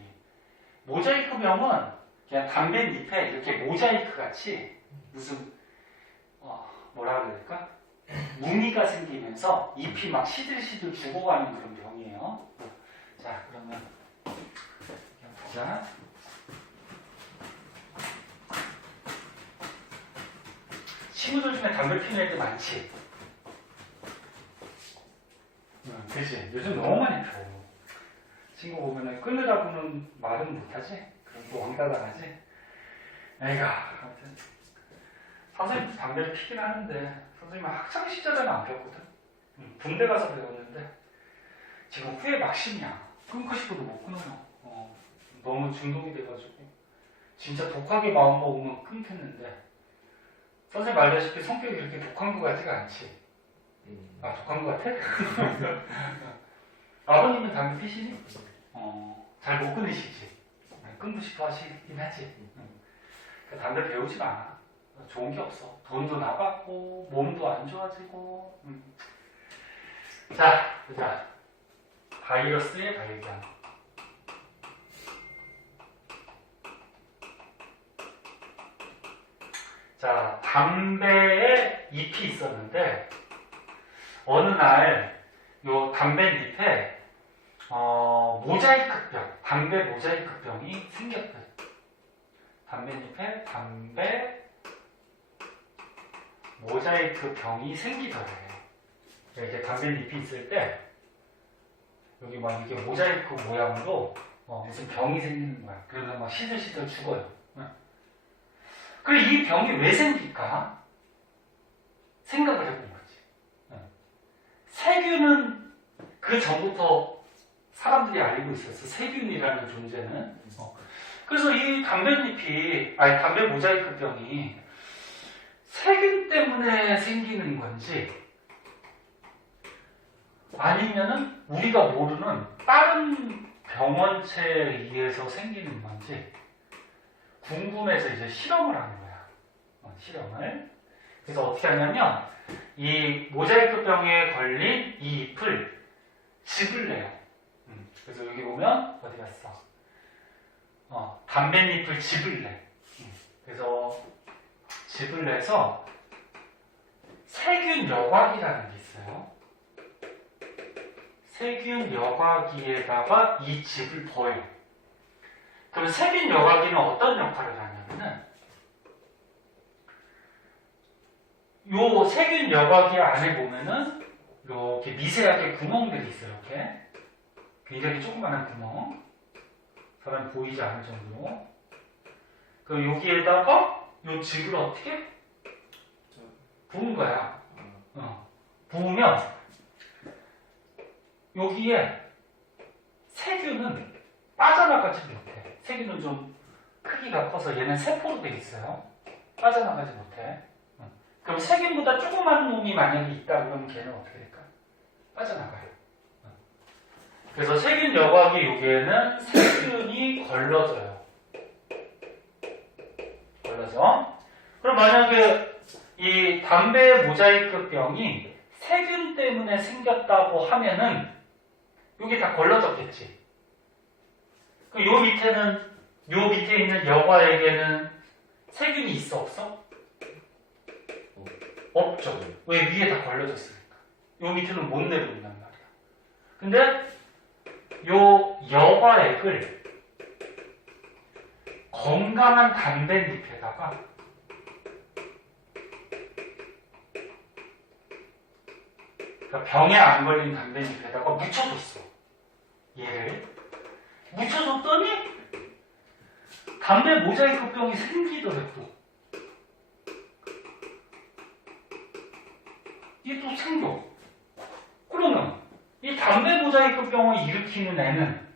모자이크 병은 그냥 담배잎에 이렇게 모자이크 같이 무슨 뭐라 그래야 될까? 무늬가 생기면서 잎이 막 시들시들 죽어가는 그런 병이에요. 자, 그러면 보자. 친구들 중에 담배 피는 애들 많지? 그치? 요즘 너무 많이 펴. 친구 보면은 끊으라고는 말은 못하지? 그럼 또 왕따당하지? 애가, 아무튼. 선생님 담배를 피긴 하는데, 선생님은 학창 시절에는 안 폈거든? 군대 가서 배웠는데, 지금 후회 막심이야. 끊고 싶어도 못 끊어요. 너무 중독이 돼가지고. 진짜 독하게 마음 먹으면 끊겠는데, 선생님 말다시피 성격이 그렇게 독한 것 같지가 않지? 독한 것 같아? 아버님은 담배 피시니? 잘 못 끊으시지? 끊고 싶어 하시긴 하지? 담배 배우지 마. 좋은 게 없어. 돈도 나갔고, 몸도 안 좋아지고. 자, 보자. 바이러스의 발견. 자, 담배에 잎이 있었는데, 어느 날, 요 담배잎에, 모자이크병, 담배 모자이크병이 생겼대. 담배잎에 담배 모자이크병이 생기더래. 이렇게 담배잎이 있을 때, 여기 막 이렇게 모자이크 모양으로, 무슨 병이 생기는 거야. 그래서 막 시들시들 죽어요. 그래, 이 병이 왜 생길까? 생각을 해본 거지. 세균은 그 전부터 사람들이 알고 있었어. 세균이라는 존재는. 그래서 이 담배 모자이크병이 세균 때문에 생기는 건지, 아니면은 우리가 모르는 다른 병원체에 의해서 생기는 건지 궁금해서 이제 실험을 하는 거야. 실험을. 그래서 어떻게 하냐면 이 모자이크병에 걸린 이 잎을 즙을 내요. 그래서 여기 보면 어디 갔어? 담뱃잎을 즙을 내. 그래서 즙을 내서 세균 여과기라는 게 있어요. 세균 여과기에다가 이 즙을 버려요. 그럼 세균 여과기는 어떤 역할을 하냐면은 요 세균 여과기 안에 보면은 이렇게 미세하게 구멍들이 있어요. 이렇게 굉장히 조그마한 구멍, 사람 보이지 않을 정도로. 그럼 여기에다가 요 즙을 어떻게 부은 거야. 부으면 여기에 세균은 빠져나가지 못해. 세균은 좀 크기가 커서 얘는 세포로 되어 있어요. 빠져나가지 못해. 그럼 세균보다 조그만 놈이 만약에 있다 그러면 걔는 어떻게 될까? 빠져나가요. 그래서 세균 여과기 여기에는 세균이 걸러져요. 걸러져. 그럼 만약에 이 담배 모자이크병이 세균 때문에 생겼다고 하면은 여기 다 걸러졌겠지. 그럼 요 밑에 있는 여과에게는 세균이 있어 없어? 없죠. 왜? 위에 다 걸러졌으니까. 요 밑에는 못 내려온단 말이야. 근데 요 여과액을 건강한 담뱃잎에다가 그러니까 병에 안 걸린 담뱃잎에다가 묻혀줬어. 얘를 묻혀줬더니 담배 모자이크병이 생기더래 또. 이게 또 생겨. 그러면 이 담배 모자이크병을 일으키는 애는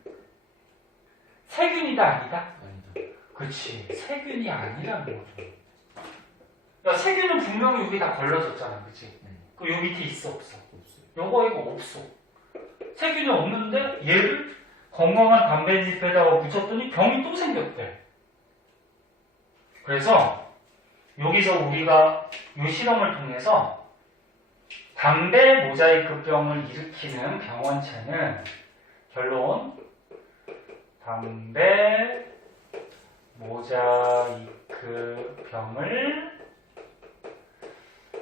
세균이다 아니다? 아니다. 그렇지. 세균이 아니라는 거죠. 야, 세균은 분명히 여기 다 걸러졌잖아. 그치? 그 요 밑에 있어 없어? 없어요. 요거 이거 없어. 세균이 없는데 얘를 건강한 담뱃잎에다가 묻혔더니 병이 또 생겼대. 그래서 여기서 우리가 이 실험을 통해서 담배 모자이크병을 일으키는 병원체는 결론 담배 모자이크병을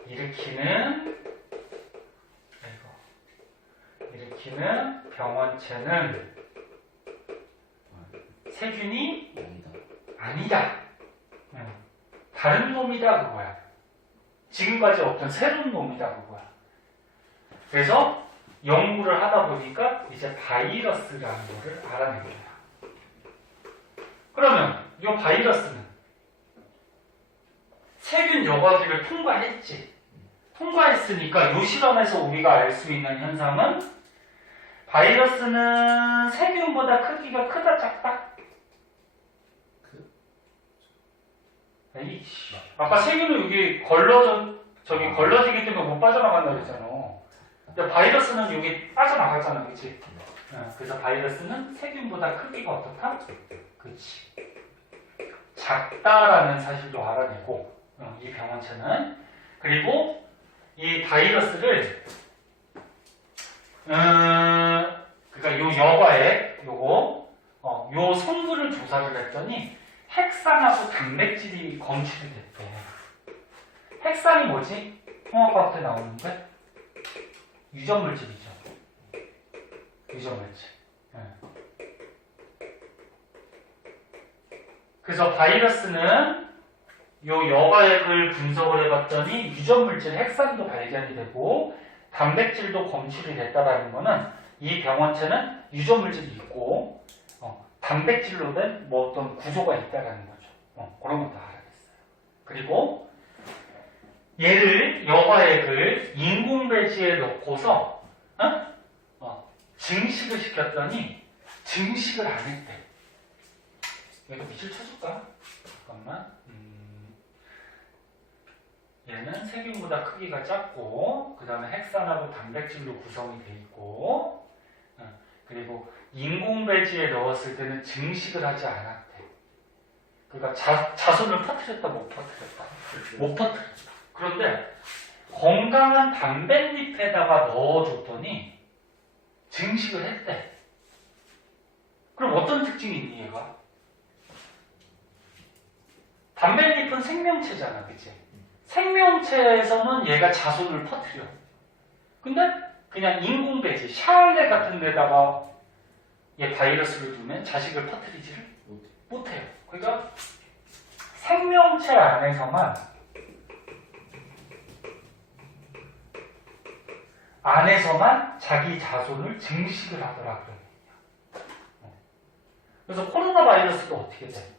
일으키는 병원체는 세균이 아니다. 다른 놈이다 그거야. 지금까지 없던 새로운 놈이다 그거야. 그래서 연구를 하다 보니까 이제 바이러스라는 거를 알아낸 거야. 그러면 이 바이러스는 세균 여과기를 통과했지. 통과했으니까 이 실험에서 우리가 알 수 있는 현상은 바이러스는 세균보다 크기가 크다 작다? 에이씨. 아까 세균은 여기 걸러지기 때문에 못 빠져나간다 그랬잖아. 근데 바이러스는 여기 빠져나가잖아, 그치? 그래서 바이러스는 세균보다 크기가 어떻다? 그치. 작다라는 사실도 알아내고, 이 병원체는. 그리고 이 바이러스를, 그러니까 요 여과에, 요 성분을 조사를 했더니, 핵산하고 단백질이 검출이 됐대. 핵산이 뭐지? 홍합과학 때 나오는데? 유전물질이죠. 유전물질. 그래서 바이러스는 요 여과액을 분석을 해봤더니 유전물질 핵산도 발견이 되고 단백질도 검출이 됐다라는 거는 이 병원체는 유전물질이 있고 단백질로 된 뭐 어떤 구조가 있다라는 거죠. 그런 것도 알아냈어요. 그리고 얘를 여과액을 인공배지에 넣고서 증식을 시켰더니 증식을 안 했대. 여기 밑을 쳐줄까? 잠깐만. 얘는 세균보다 크기가 작고 그 다음에 핵산하고 단백질로 구성이 돼 있고 그리고 인공배지에 넣었을 때는 증식을 하지 않았대. 그러니까 자손을 퍼뜨렸다 못 퍼뜨렸다? 못 퍼뜨렸다. 그런데 건강한 담뱃잎에다가 넣어줬더니 증식을 했대. 그럼 어떤 특징이 있니 얘가? 담뱃잎은 생명체잖아, 그치? 생명체에서는 얘가 자손을 퍼뜨려. 근데 그냥 인공배지, 샤알레 같은 데다가 얘 바이러스를 두면 자식을 퍼뜨리지를 못해요. 그러니까 생명체 안에서만 자기 자손을 증식을 하더라 그래요. 그래서 코로나 바이러스도 어떻게 돼?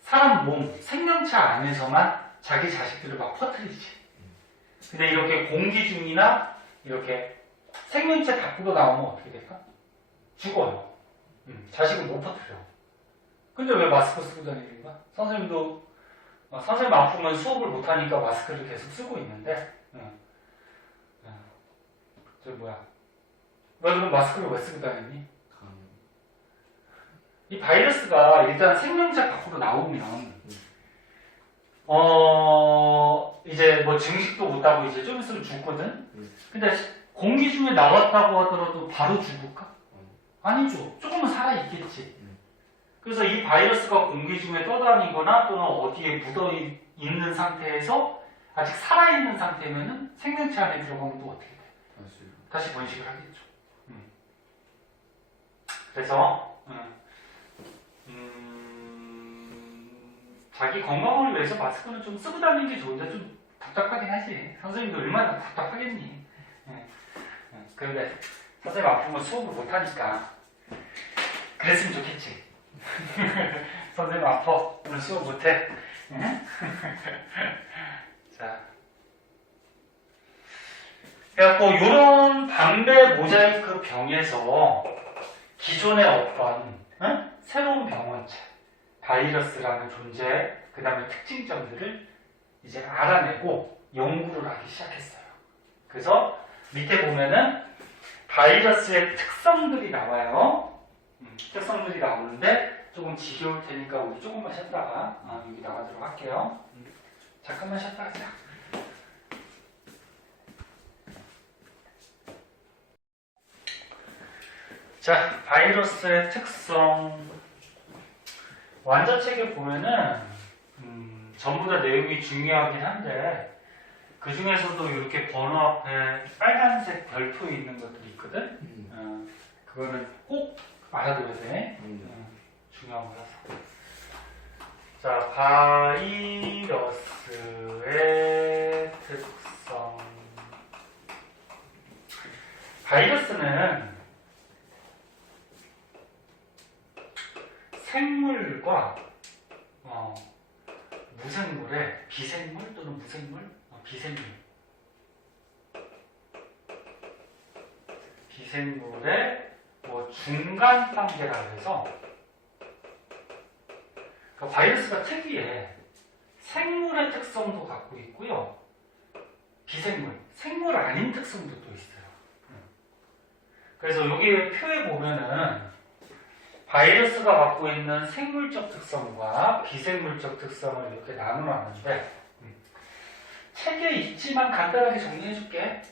사람 몸, 생명체 안에서만 자기 자식들을 막 퍼뜨리지. 근데 이렇게 공기 중이나 이렇게 생명체 밖으로 나오면 어떻게 될까? 죽어요. 자식을 못 퍼뜨려. 근데 왜 마스크 쓰고 다니는 거야? 선생님도 선생님 아프면 수업을 못하니까 마스크를 계속 쓰고 있는데 저 뭐야? 너 그럼 마스크를 왜 쓰고 다니니? 이 바이러스가 일단 생명체 밖으로 나오면 이제 뭐 증식도 못하고 이제 좀 있으면 죽거든? 근데 공기 중에 나왔다고 하더라도 바로 죽을까? 아니죠. 조금은 살아있겠지. 그래서 이 바이러스가 공기 중에 떠다니거나 또는 어디에 묻어있는 상태에서 아직 살아있는 상태면은 생명체 안에 들어가면 또 어떻게 돼? 다시 번식을 하겠죠. 그래서 자기 건강을 위해서 마스크는 좀 쓰고 다니는 게 좋은데 좀 답답하긴 하지. 선생님도 얼마나 답답하겠니. 그런데 선생님 아프면 수업을 못하니까 그랬으면 좋겠지. 선생님 아파 오늘 수업 못해. 자, 그래갖고 이런 담배 모자이크 병에서 기존의 어떤 새로운 병원체, 바이러스라는 존재, 그 다음에 특징점들을 이제 알아내고 연구를 하기 시작했어요. 그래서 밑에 보면은 바이러스의 특성들이 나와요. 특성들이 나오는데 조금 지겨울 테니까 우리 조금만 쉬었다가 여기 나가도록 할게요. 잠깐만 쉬었다 하자. 자, 바이러스의 특성. 완자책에 보면은 전부 다 내용이 중요하긴 한데 그 중에서도 이렇게 번호 앞에 빨간색 별표 있는 것들이 있거든. 그거는 꼭 알아둬야 돼. 중요한 거라서. 자, 바이러스의 특성. 바이러스는 생물과 무생물의 비생물 또는 무생물, 비생물의 뭐 중간 단계라 해서 그러니까 바이러스가 특이해. 생물의 특성도 갖고 있고요. 비생물, 생물 아닌 특성도 또 있어요. 그래서 여기 표에 보면은 바이러스가 갖고 있는 생물적 특성과 비생물적 특성을 이렇게 나눠놨는데 책에 있지만 간단하게 정리해줄게.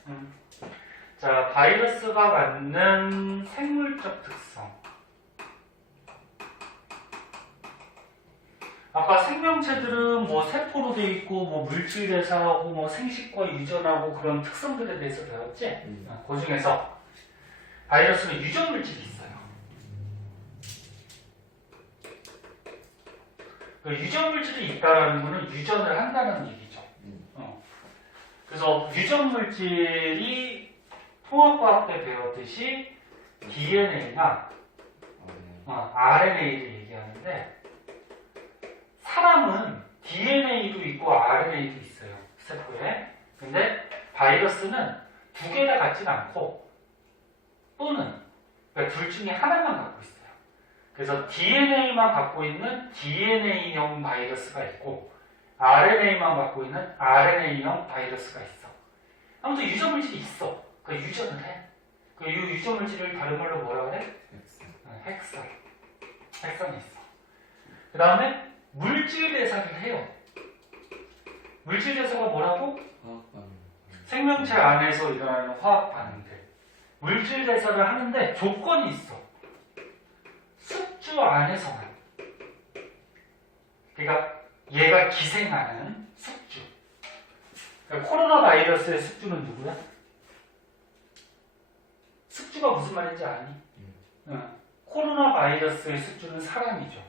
자, 바이러스가 갖는 생물적 특성. 아까 생명체들은 뭐 세포로 되어 있고 뭐 물질 대사하고 뭐 생식과 유전하고 그런 특성들에 대해서 배웠지? 그 중에서 바이러스는 유전 물질이 있어요. 그 유전 물질이 있다라는 것은 유전을 한다는 얘기죠. 그래서 유전 물질이 통합과학 때 배웠듯이 DNA나 RNA를 얘기하는데 사람은 DNA도 있고 RNA도 있어요. 세포에. 근데 바이러스는 두 개 다 같진 않고 또는 그러니까 둘 중에 하나만 갖고 있어요. 그래서 DNA만 갖고 있는 DNA형 바이러스가 있고 RNA만 갖고 있는 RNA형 바이러스가 있어. 아무튼 유전물질이 있어. 그 유전을 해. 그 유전물질을 다른 말로 뭐라고 해? 핵선. 핵선이 있어. 그 다음에 물질 대사를 해요. 물질 대사가 뭐라고? 생명체 안에서 일어나는 화학 반응들. 물질 대사를 하는데 조건이 있어. 숙주 안에서만. 그러니까 얘가 기생하는 숙주. 그러니까 코로나 바이러스의 숙주는 누구야? 숙주가 무슨 말인지 아니? 코로나 바이러스의 숙주는 사람이죠.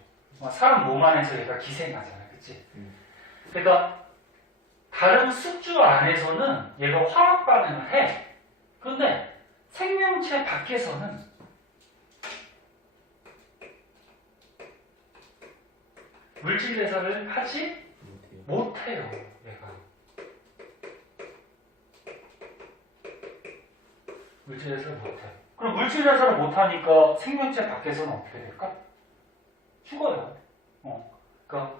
사람 몸 안에서 얘가 기생하잖아. 그치? 그러니까 다른 숙주 안에서는 얘가 화학 반응을 해. 그런데 생명체 밖에서는 물질 대사를 하지 못해요. 얘가. 물질 대사를 못해. 그럼 물질 대사를 못하니까 생명체 밖에서는 어떻게 될까? 죽어요. 그러니까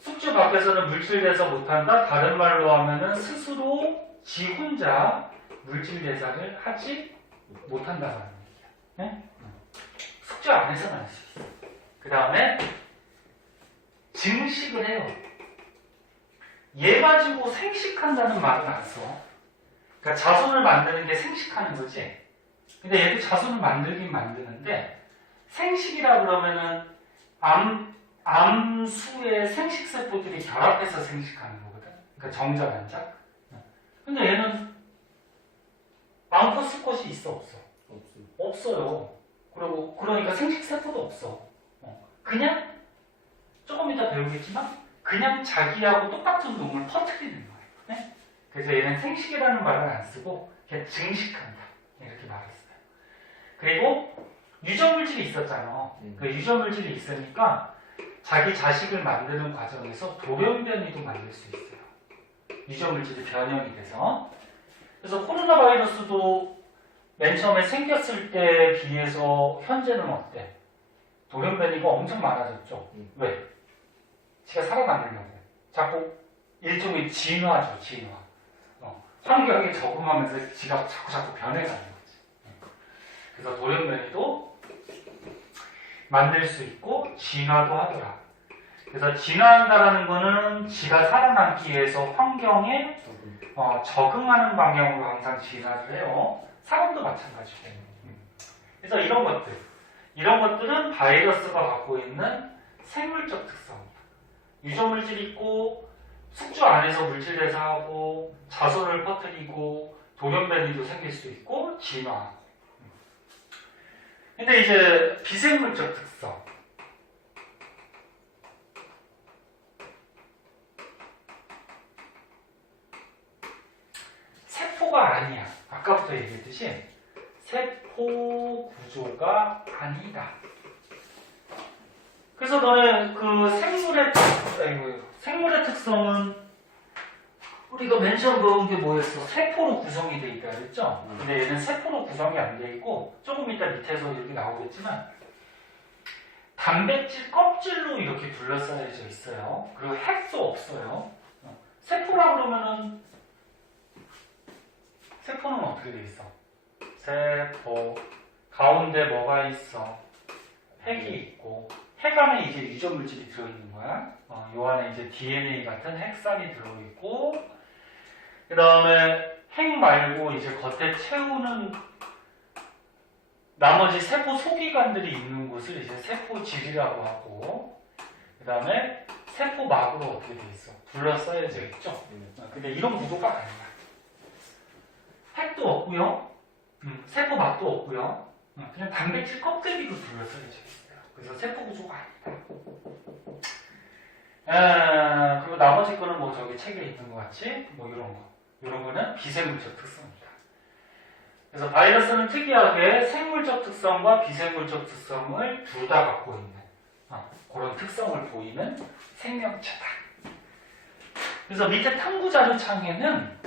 숙주 밖에서는 물질 대사 못한다. 다른 말로 하면은 스스로 지 혼자 물질 대사를 하지 못한다는 얘기야. 네? 숙주 안에서는 할 수 있어. 그 다음에 증식을 해요. 얘 가지고 생식한다는 말은 안 써. 그러니까 자손을 만드는 게 생식하는 거지. 근데 얘도 자손을 만들긴 만드는데 생식이라 그러면은 암수의 생식세포들이 결합해서 생식하는 거거든. 그러니까 정자간작. 근데 얘는 암컷 수컷이 있어 없어? 없어요. 그리고 그러니까 생식세포도 없어. 그냥 조금 이따 배우겠지만 그냥 자기하고 똑같은 놈을 퍼뜨리는 거예요. 네? 그래서 얘는 생식이라는 말을 안 쓰고 그냥 증식한다. 이렇게 말했어요. 그리고 유전물질이 있었잖아. 그 유전물질이 있으니까 자기 자식을 만드는 과정에서 돌연변이도 만들 수 있어요. 유전물질이 변형이 돼서. 그래서 코로나 바이러스도 맨 처음에 생겼을 때에 비해서 현재는 어때? 돌연변이가 엄청 많아졌죠. 왜? 지가 살아남으려고. 자꾸 일종의 진화죠, 진화. 환경에 적응하면서 지가 자꾸 변해가는 거지. 그래서 돌연변이도 만들 수 있고 진화도 하더라. 그래서 진화한다라는 거는 지가 살아남기 위해서 환경에 적응하는 방향으로 항상 진화를 해요. 사람도 마찬가지고. 그래서 이런 것들은 바이러스가 갖고 있는 생물적 특성이야. 유전물질이 있고 숙주 안에서 물질 대사하고 자손을 퍼뜨리고 돌연변이도 생길 수 있고 진화하고. 근데 이제 비생물적 특성. 세포가 아니야. 아까부터 얘기했듯이 세포 구조가 아니다. 그래서 너네 그 생물의 특성은 우리가 맨 처음 배운 게 뭐였어? 세포로 구성이 돼 있다 그랬죠? 근데 얘는 세포로 구성이 안 돼 있고 조금 이따 밑에서 이렇게 나오겠지만 단백질 껍질로 이렇게 둘러싸여져 있어요. 그리고 핵도 없어요. 세포라 그러면은 세포는 어떻게 돼 있어? 세포 가운데 뭐가 있어? 핵이 있고 핵 안에 이제 유전물질이 들어있는 거야. 요 안에 이제 DNA 같은 핵산이 들어있고 그 다음에 핵 말고 이제 겉에 채우는 나머지 세포 소기관들이 있는 곳을 이제 세포질이라고 하고 그 다음에 세포막으로 어떻게 돼 있어? 둘러싸여져 있죠. 근데 이런 구조가 아니야. 핵도 없고요. 세포막도 없고요. 그냥 단백질 껍데기로 둘러싸여져 있어요. 그래서 세포 구조가 아니다. 그리고 나머지 거는 뭐 저기 책에 있는 것 같이 뭐 이런 거. 이런 거는 비생물적 특성입니다. 그래서 바이러스는 특이하게 생물적 특성과 비생물적 특성을 둘 다 갖고 있는 그런 특성을 보이는 생명체다. 그래서 밑에 탐구 자료 창에는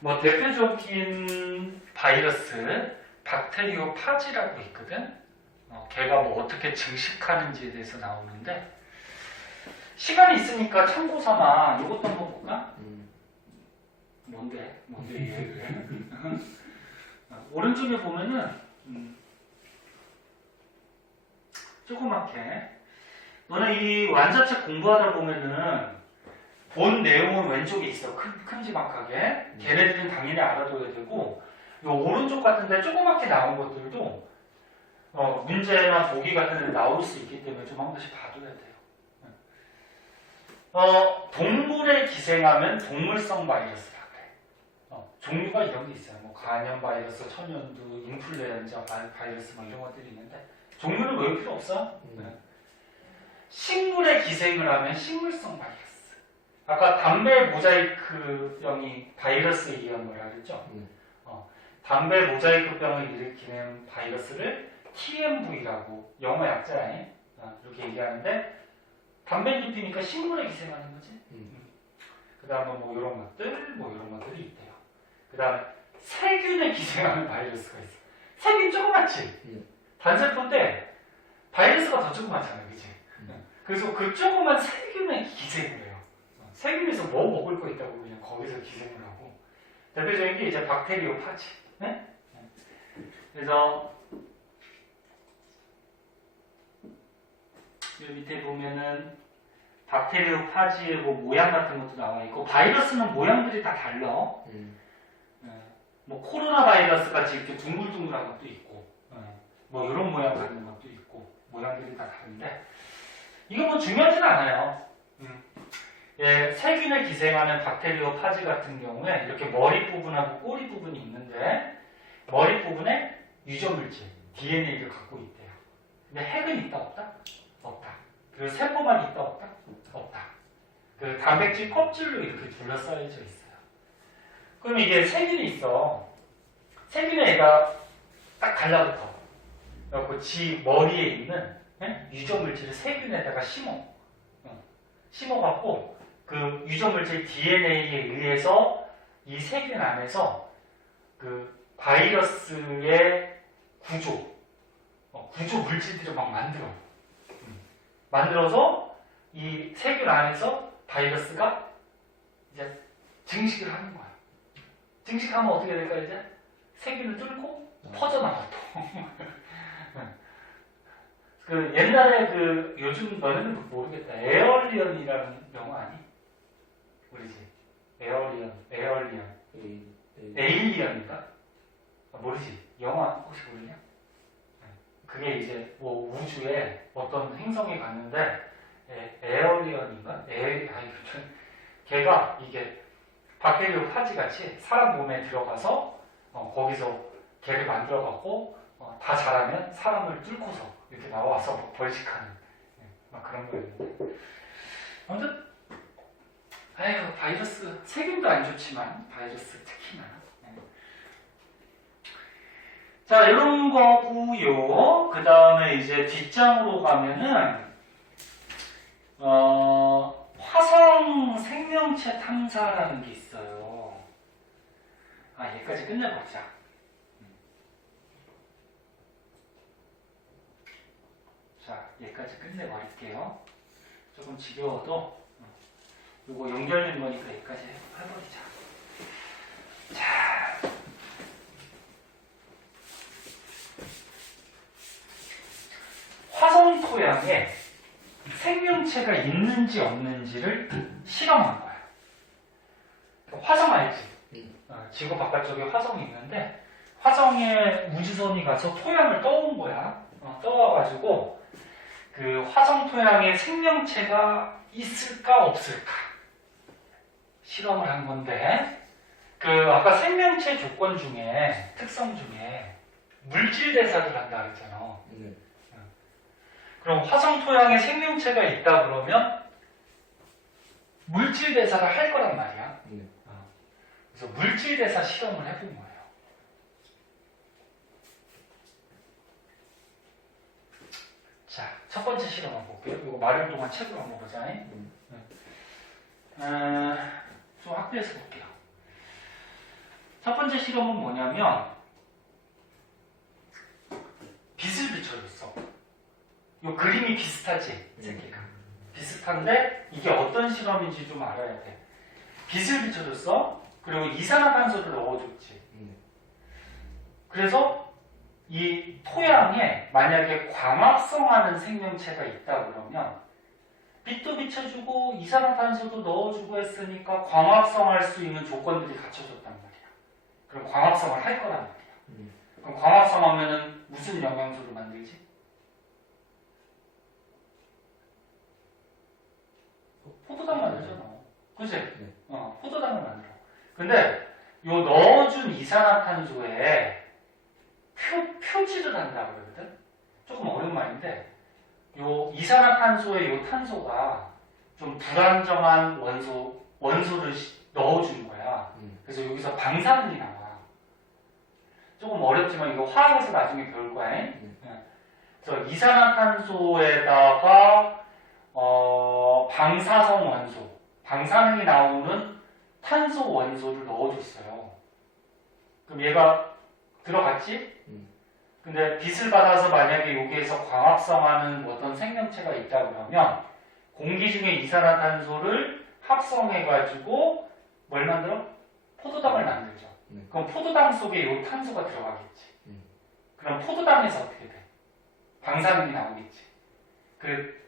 뭐 대표적인 바이러스 박테리오 파지라고 있거든. 걔가 뭐 어떻게 증식하는지에 대해서 나오는데 시간이 있으니까 참고 삼아 이것도 한번 볼까? 뭔데 이게? 오른쪽에 보면은 조그맣게 너는 이 완자책 공부하다 보면은 본 내용은 왼쪽에 있어. 큼지막하게. 걔네들은 당연히 알아둬야 되고, 요 오른쪽 같은데 조그맣게 나온 것들도 문제나 보기 같은 데 나올 수 있기 때문에 좀 한 번씩 봐둬야 돼요. 동물에 기생하면 동물성 바이러스라 그래. 종류가 이런 게 있어요. 뭐 간염 바이러스, 천연두, 인플루엔자 바이러스 뭐 이런 것들이 있는데 종류는 외울 필요 없어. 식물에 기생을 하면 식물성 바이러스. 아까 담배 모자이크병이 바이러스에 의한 거라 그랬죠? 담배 모자이크병을 일으키는 바이러스를 TMV라고 영어 약자에 이렇게 얘기하는데 담배를 피니까 식물에 기생하는 거지. 그 다음에 뭐 이런 것들이 있대요. 그 다음에 세균에 기생하는 바이러스가 있어. 세균 조그맣지? 단세포인데 바이러스가 더 조그맣잖아, 그치? 그래서 그 조그만 세균에 기생을 해요. 세균에서 뭐 먹을 거 있다고 그냥 거기서 기생을 하고. 대표적인 게 이제 박테리오파지. 네? 그래서 여기 밑에 보면은 박테리오파지의 뭐 모양 같은 것도 나와 있고 바이러스는 모양들이 다 달라. 뭐 코로나 바이러스 같이 이렇게 둥글둥글한 것도 있고, 뭐 이런 모양 가진 것도 있고 모양들이 다 다른데 이거 뭐 중요하진 않아요. 예, 세균에 기생하는 박테리오파지 같은 경우에 이렇게 머리 부분하고 꼬리 부분이 있는데 머리 부분에 유전물질 DNA를 갖고 있대요. 근데 핵은 있다 없다? 없다. 그리고 세포만 있다 없다? 없다. 그 단백질 껍질로 이렇게 둘러싸여져 있어요. 그럼 이게 세균이 있어. 세균의 애가 딱 달라붙어. 그래갖고 지 머리에 있는 유전물질을 세균에다가 심어갖고 그 유전물질 DNA에 의해서 이 세균 안에서 그 바이러스의 구조 물질들을 막 만들어서 이 세균 안에서 바이러스가 이제 증식을 하는 거야. 증식하면 어떻게 될까 이제? 세균을 뚫고 퍼져나가 또. 그 옛날에 그 요즘 너네는 모르겠다. 에얼리언이라는 영화 아니? 모르지? 에얼리언. 에일리언인가? 모르지? 영화 혹시 모르냐? 그게 이제 뭐 우주에 어떤 행성에 갔는데 에얼리언인가? 걔가 이게 박테리오파지 같이 사람 몸에 들어가서 거기서 걔를 만들어갖고 다 자라면 사람을 뚫고서 이렇게 나와서 막 벌식하는 막 그런 거였는데 아무튼 아이고 바이러스 세균도 안 좋지만 바이러스 특히나 자 이런 거고요. 그 다음에 이제 뒷장으로 가면은 화성 생명체 탐사라는 게 있어요. 얘까지 끝내보자. 자, 얘까지 끝내버릴게요. 조금 지겨워도 이거 연결된 거니까 여기까지 해버리자. 자, 화성 토양에 생명체가 있는지 없는지를 실험한 거야. 화성 알지? 지구 바깥쪽에 화성이 있는데 화성에 우주선이 가서 토양을 떠온 거야. 떠와가지고 그 화성 토양에 생명체가 있을까 없을까 실험을 한 건데 그 아까 생명체 조건 중에 특성 중에 물질 대사를 한다 그랬잖아. 그럼 화성 토양에 생명체가 있다 그러면 물질 대사를 할 거란 말이야. 그래서 물질 대사 실험을 해본 거예요. 자, 첫 번째 실험 한번 볼게요. 이거 말할 동안 책으로 한번 보자. 좀 확대해서 볼게요. 첫 번째 실험은 뭐냐면 빛을 비춰줬어. 이 그림이 비슷하지? 이 새끼가. 비슷한데 이게 어떤 실험인지 좀 알아야 돼. 빛을 비춰줬어. 그리고 이산화탄소를 넣어줬지. 그래서 이 토양에 만약에 광합성하는 생명체가 있다 그러면 빛도 비춰주고 이산화탄소도 넣어주고 했으니까 광합성할 수 있는 조건들이 갖춰졌단 말이야. 그럼 광합성을 할 거란 말이야. 그럼 광합성하면은 무슨 영양소를 만들지? 포도당 만들잖아. 그치? 네. 포도당을 만들어. 근데 요 넣어준 이산화탄소에 표질을 한다고 그러거든? 조금 어려운 말인데 요 이산화탄소의 요 탄소가 좀 불안정한 원소를 넣어주는 거야. 그래서 여기서 방사능이 나와. 조금 어렵지만 이거 화학에서 나중에 배울 거야. 그래서 이산화탄소에다가 방사성 원소, 방사능이 나오는 탄소 원소를 넣어줬어요. 그럼 얘가 들어갔지? 근데 빛을 받아서 만약에 여기에서 광합성하는 어떤 생명체가 있다 그러면 공기 중에 이산화탄소를 합성해가지고 뭘 만들어? 포도당을 만들죠. 그럼 포도당 속에 이 탄소가 들어가겠지. 그럼 포도당에서 어떻게 돼? 방사능이 나오겠지. 그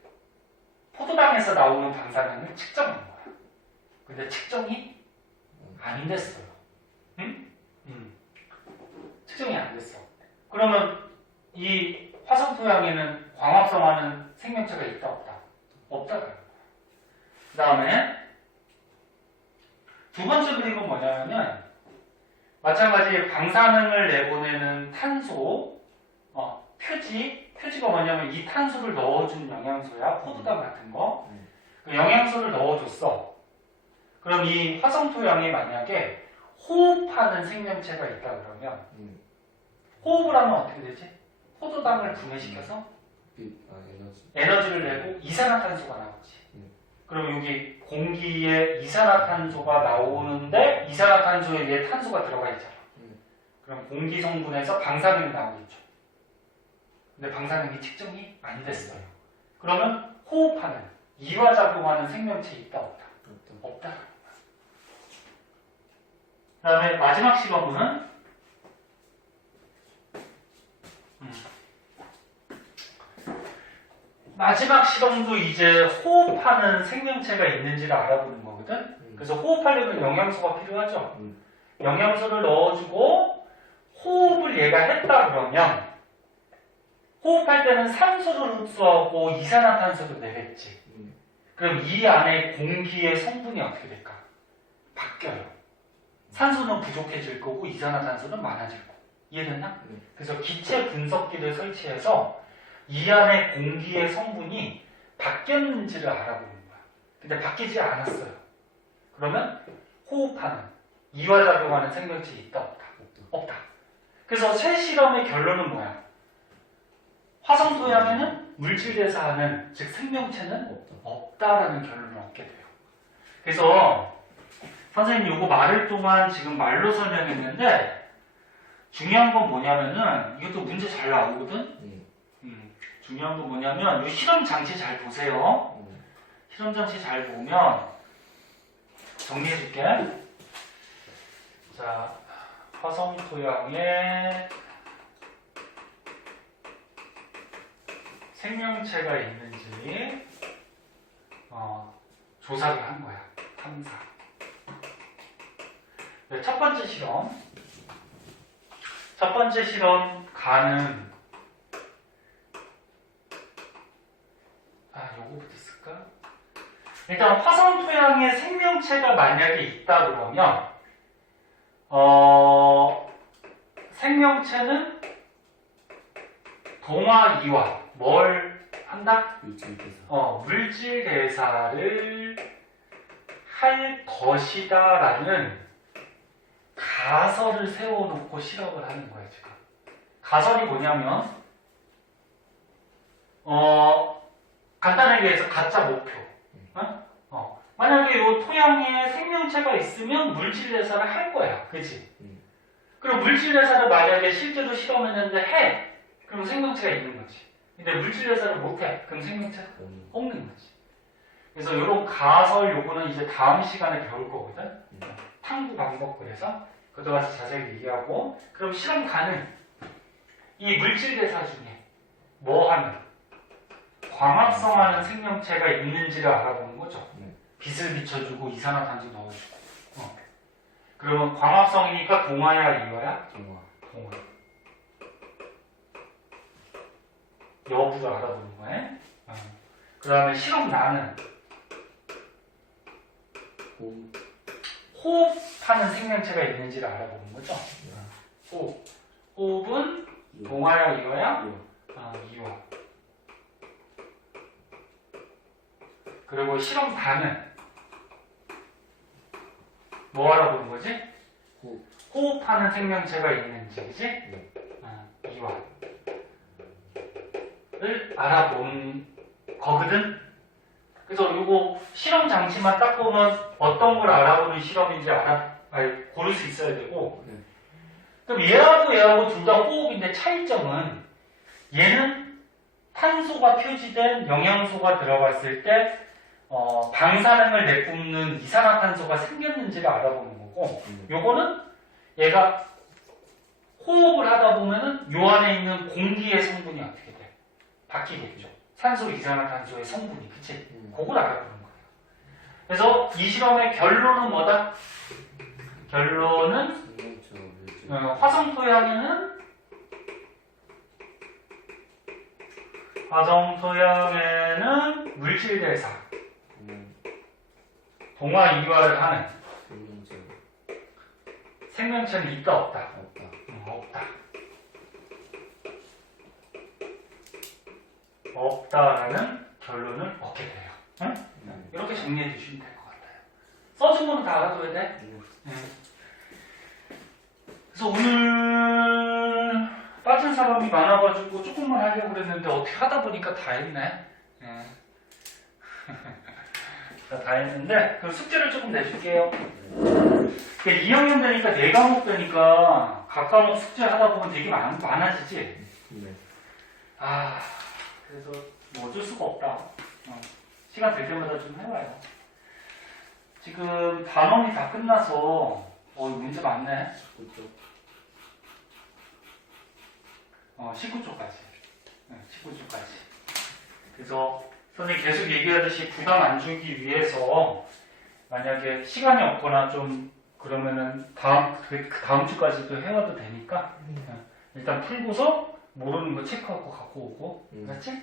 포도당에서 나오는 방사능을 측정한 거야. 근데 측정이 안 됐어요. 응? 측정이 안 됐어. 그러면 이 화성토양에는 광합성하는 생명체가 있다 없다? 없다고요. 그 다음에 두 번째 그림은 뭐냐면은 마찬가지 방사능을 내보내는 탄소 표지가 뭐냐면 이 탄소를 넣어준 영양소야. 포도당 같은 거. 그 영양소를 넣어줬어. 그럼 이 화성토양에 만약에 호흡하는 생명체가 있다 그러면 호흡을 하면 어떻게 되지? 포도당을 분해시켜서 에너지를 내고 이산화탄소가 나오지. 그럼 여기 공기에 이산화탄소가 나오는데 이산화탄소에 얘 탄소가 들어가 있잖아. 그럼 공기 성분에서 방사능이 나오겠죠. 근데 방사능이 측정이 안 됐어요. 그러면 호흡하는, 이화작용하는 생명체 있다 없다? 없다. 그 다음에 마지막 실험은 마지막 실험도 이제 호흡하는 생명체가 있는지를 알아보는 거거든. 그래서 호흡하려면 영양소가 필요하죠. 영양소를 넣어주고 호흡을 얘가 했다 그러면 호흡할 때는 산소를 흡수하고 이산화탄소를 내겠지. 그럼 이 안에 공기의 성분이 어떻게 될까? 바뀌어요. 산소는 부족해질 거고 이산화탄소는 많아질 거고. 이해됐나? 그래서 기체 분석기를 설치해서 이 안에 공기의 성분이 바뀌었는지를 알아보는 거야. 근데 바뀌지 않았어요. 그러면 호흡하는, 이화작용하는 생명체 있다 없다? 없다. 그래서 새 실험의 결론은 뭐야? 화성토양에는 물질대사하는, 즉 생명체는 없다라는 결론을 얻게 돼요. 그래서 선생님 요거 말을 동안 지금 말로 설명했는데 중요한 건 뭐냐면은 이것도 문제 잘 나오거든? 중요한 건 뭐냐면 이 실험 장치 잘 보세요. 실험 장치 잘 보면 정리해 줄게. 자, 화성토양에 생명체가 있는지 조사를 한 거야. 탐사. 네, 첫 번째 실험. 첫 번째 실험 가는 요거부터 쓸까? 일단 화성토양에 생명체가 만약에 있다 그러면 생명체는 동화 이화 뭘 한다? 물질 대사를 할 것이다 라는 가설을 세워놓고 실험을 하는 거예요. 지금 가설이 뭐냐면 간단하게 해서 가짜 목표. 만약에 이 토양에 생명체가 있으면 물질 대사를 할 거야. 그치? 그럼 물질 대사를 만약에 실제로 실험했는데 해. 그럼 생명체가 있는 거지. 근데 물질 대사를 못해. 그럼 생명체가 없는 거지. 그래서 이런 가설 요거는 이제 다음 시간에 배울 거거든. 탐구 방법 그래서 그거 가서 자세히 얘기하고 그럼 실험 가능. 이 물질 대사 중에 뭐 하는? 광합성하는 생명체가 있는지를 알아보는 거죠. 네. 빛을 비춰주고 이산화탄소 넣어주고. 그러면 광합성이니까 동화야 이화야? 동화. 동화. 여부를 알아보는 거예요. 그 다음에 실험 나는 호흡. 호흡하는 생명체가 있는지를 알아보는 거죠. 호흡. 호흡은 동화야 이화야? 이화. 그리고 실험 단은 뭐 알아보는 거지? 호흡. 호흡하는 생명체가 있는지, 그지? 이화를 알아본 거거든? 그래서 요거 실험 장치만 딱 보면 어떤 걸 알아보는 실험인지 고를 수 있어야 되고, 네. 그럼 얘하고 둘 다 호흡인데 차이점은 얘는 탄소가 표시된 영양소가 들어갔을 때 방사능을 내뿜는 이산화탄소가 생겼는지를 알아보는 거고, 요거는 얘가 호흡을 하다 보면은 요 안에 있는 공기의 성분이 어떻게 돼? 바뀌겠죠. 산소, 이산화탄소의 성분이, 그치? 그걸 알아보는 거예요. 그래서 이 실험의 결론은 뭐다? 결론은 생명체와 물질. 화성토양에는 물질 대사, 동화 이화를 하는 생명체 생명체는 있다 없다? 없다. 없다. 없다라는 결론을 얻게 돼요. 응? 이렇게 정리해 주시면 될 것 같아요. 써준 거는 다 알아둬야 돼. 그래서 오늘 빠진 사람이 많아가지고 조금만 하려고 그랬는데 어떻게 하다 보니까 다 했네. 다 했는데 그럼 숙제를 조금 내줄게요. 2학년 되니까 4과목 되니까 각 과목 숙제 하다 보면 되게 많아지지? 네. 그래서 뭐 어쩔 수가 없다. 시간 될 때마다 좀 해봐요. 지금 단원이 다 끝나서 문제 많네. 19초까지. 19초까지. 그래서 선생님 계속 얘기하듯이 부담 안 주기 위해서 만약에 시간이 없거나 좀 그러면은 그 다음 주까지도 해와도 되니까 일단 풀고서 모르는 거 체크하고 갖고 오고. 그렇지?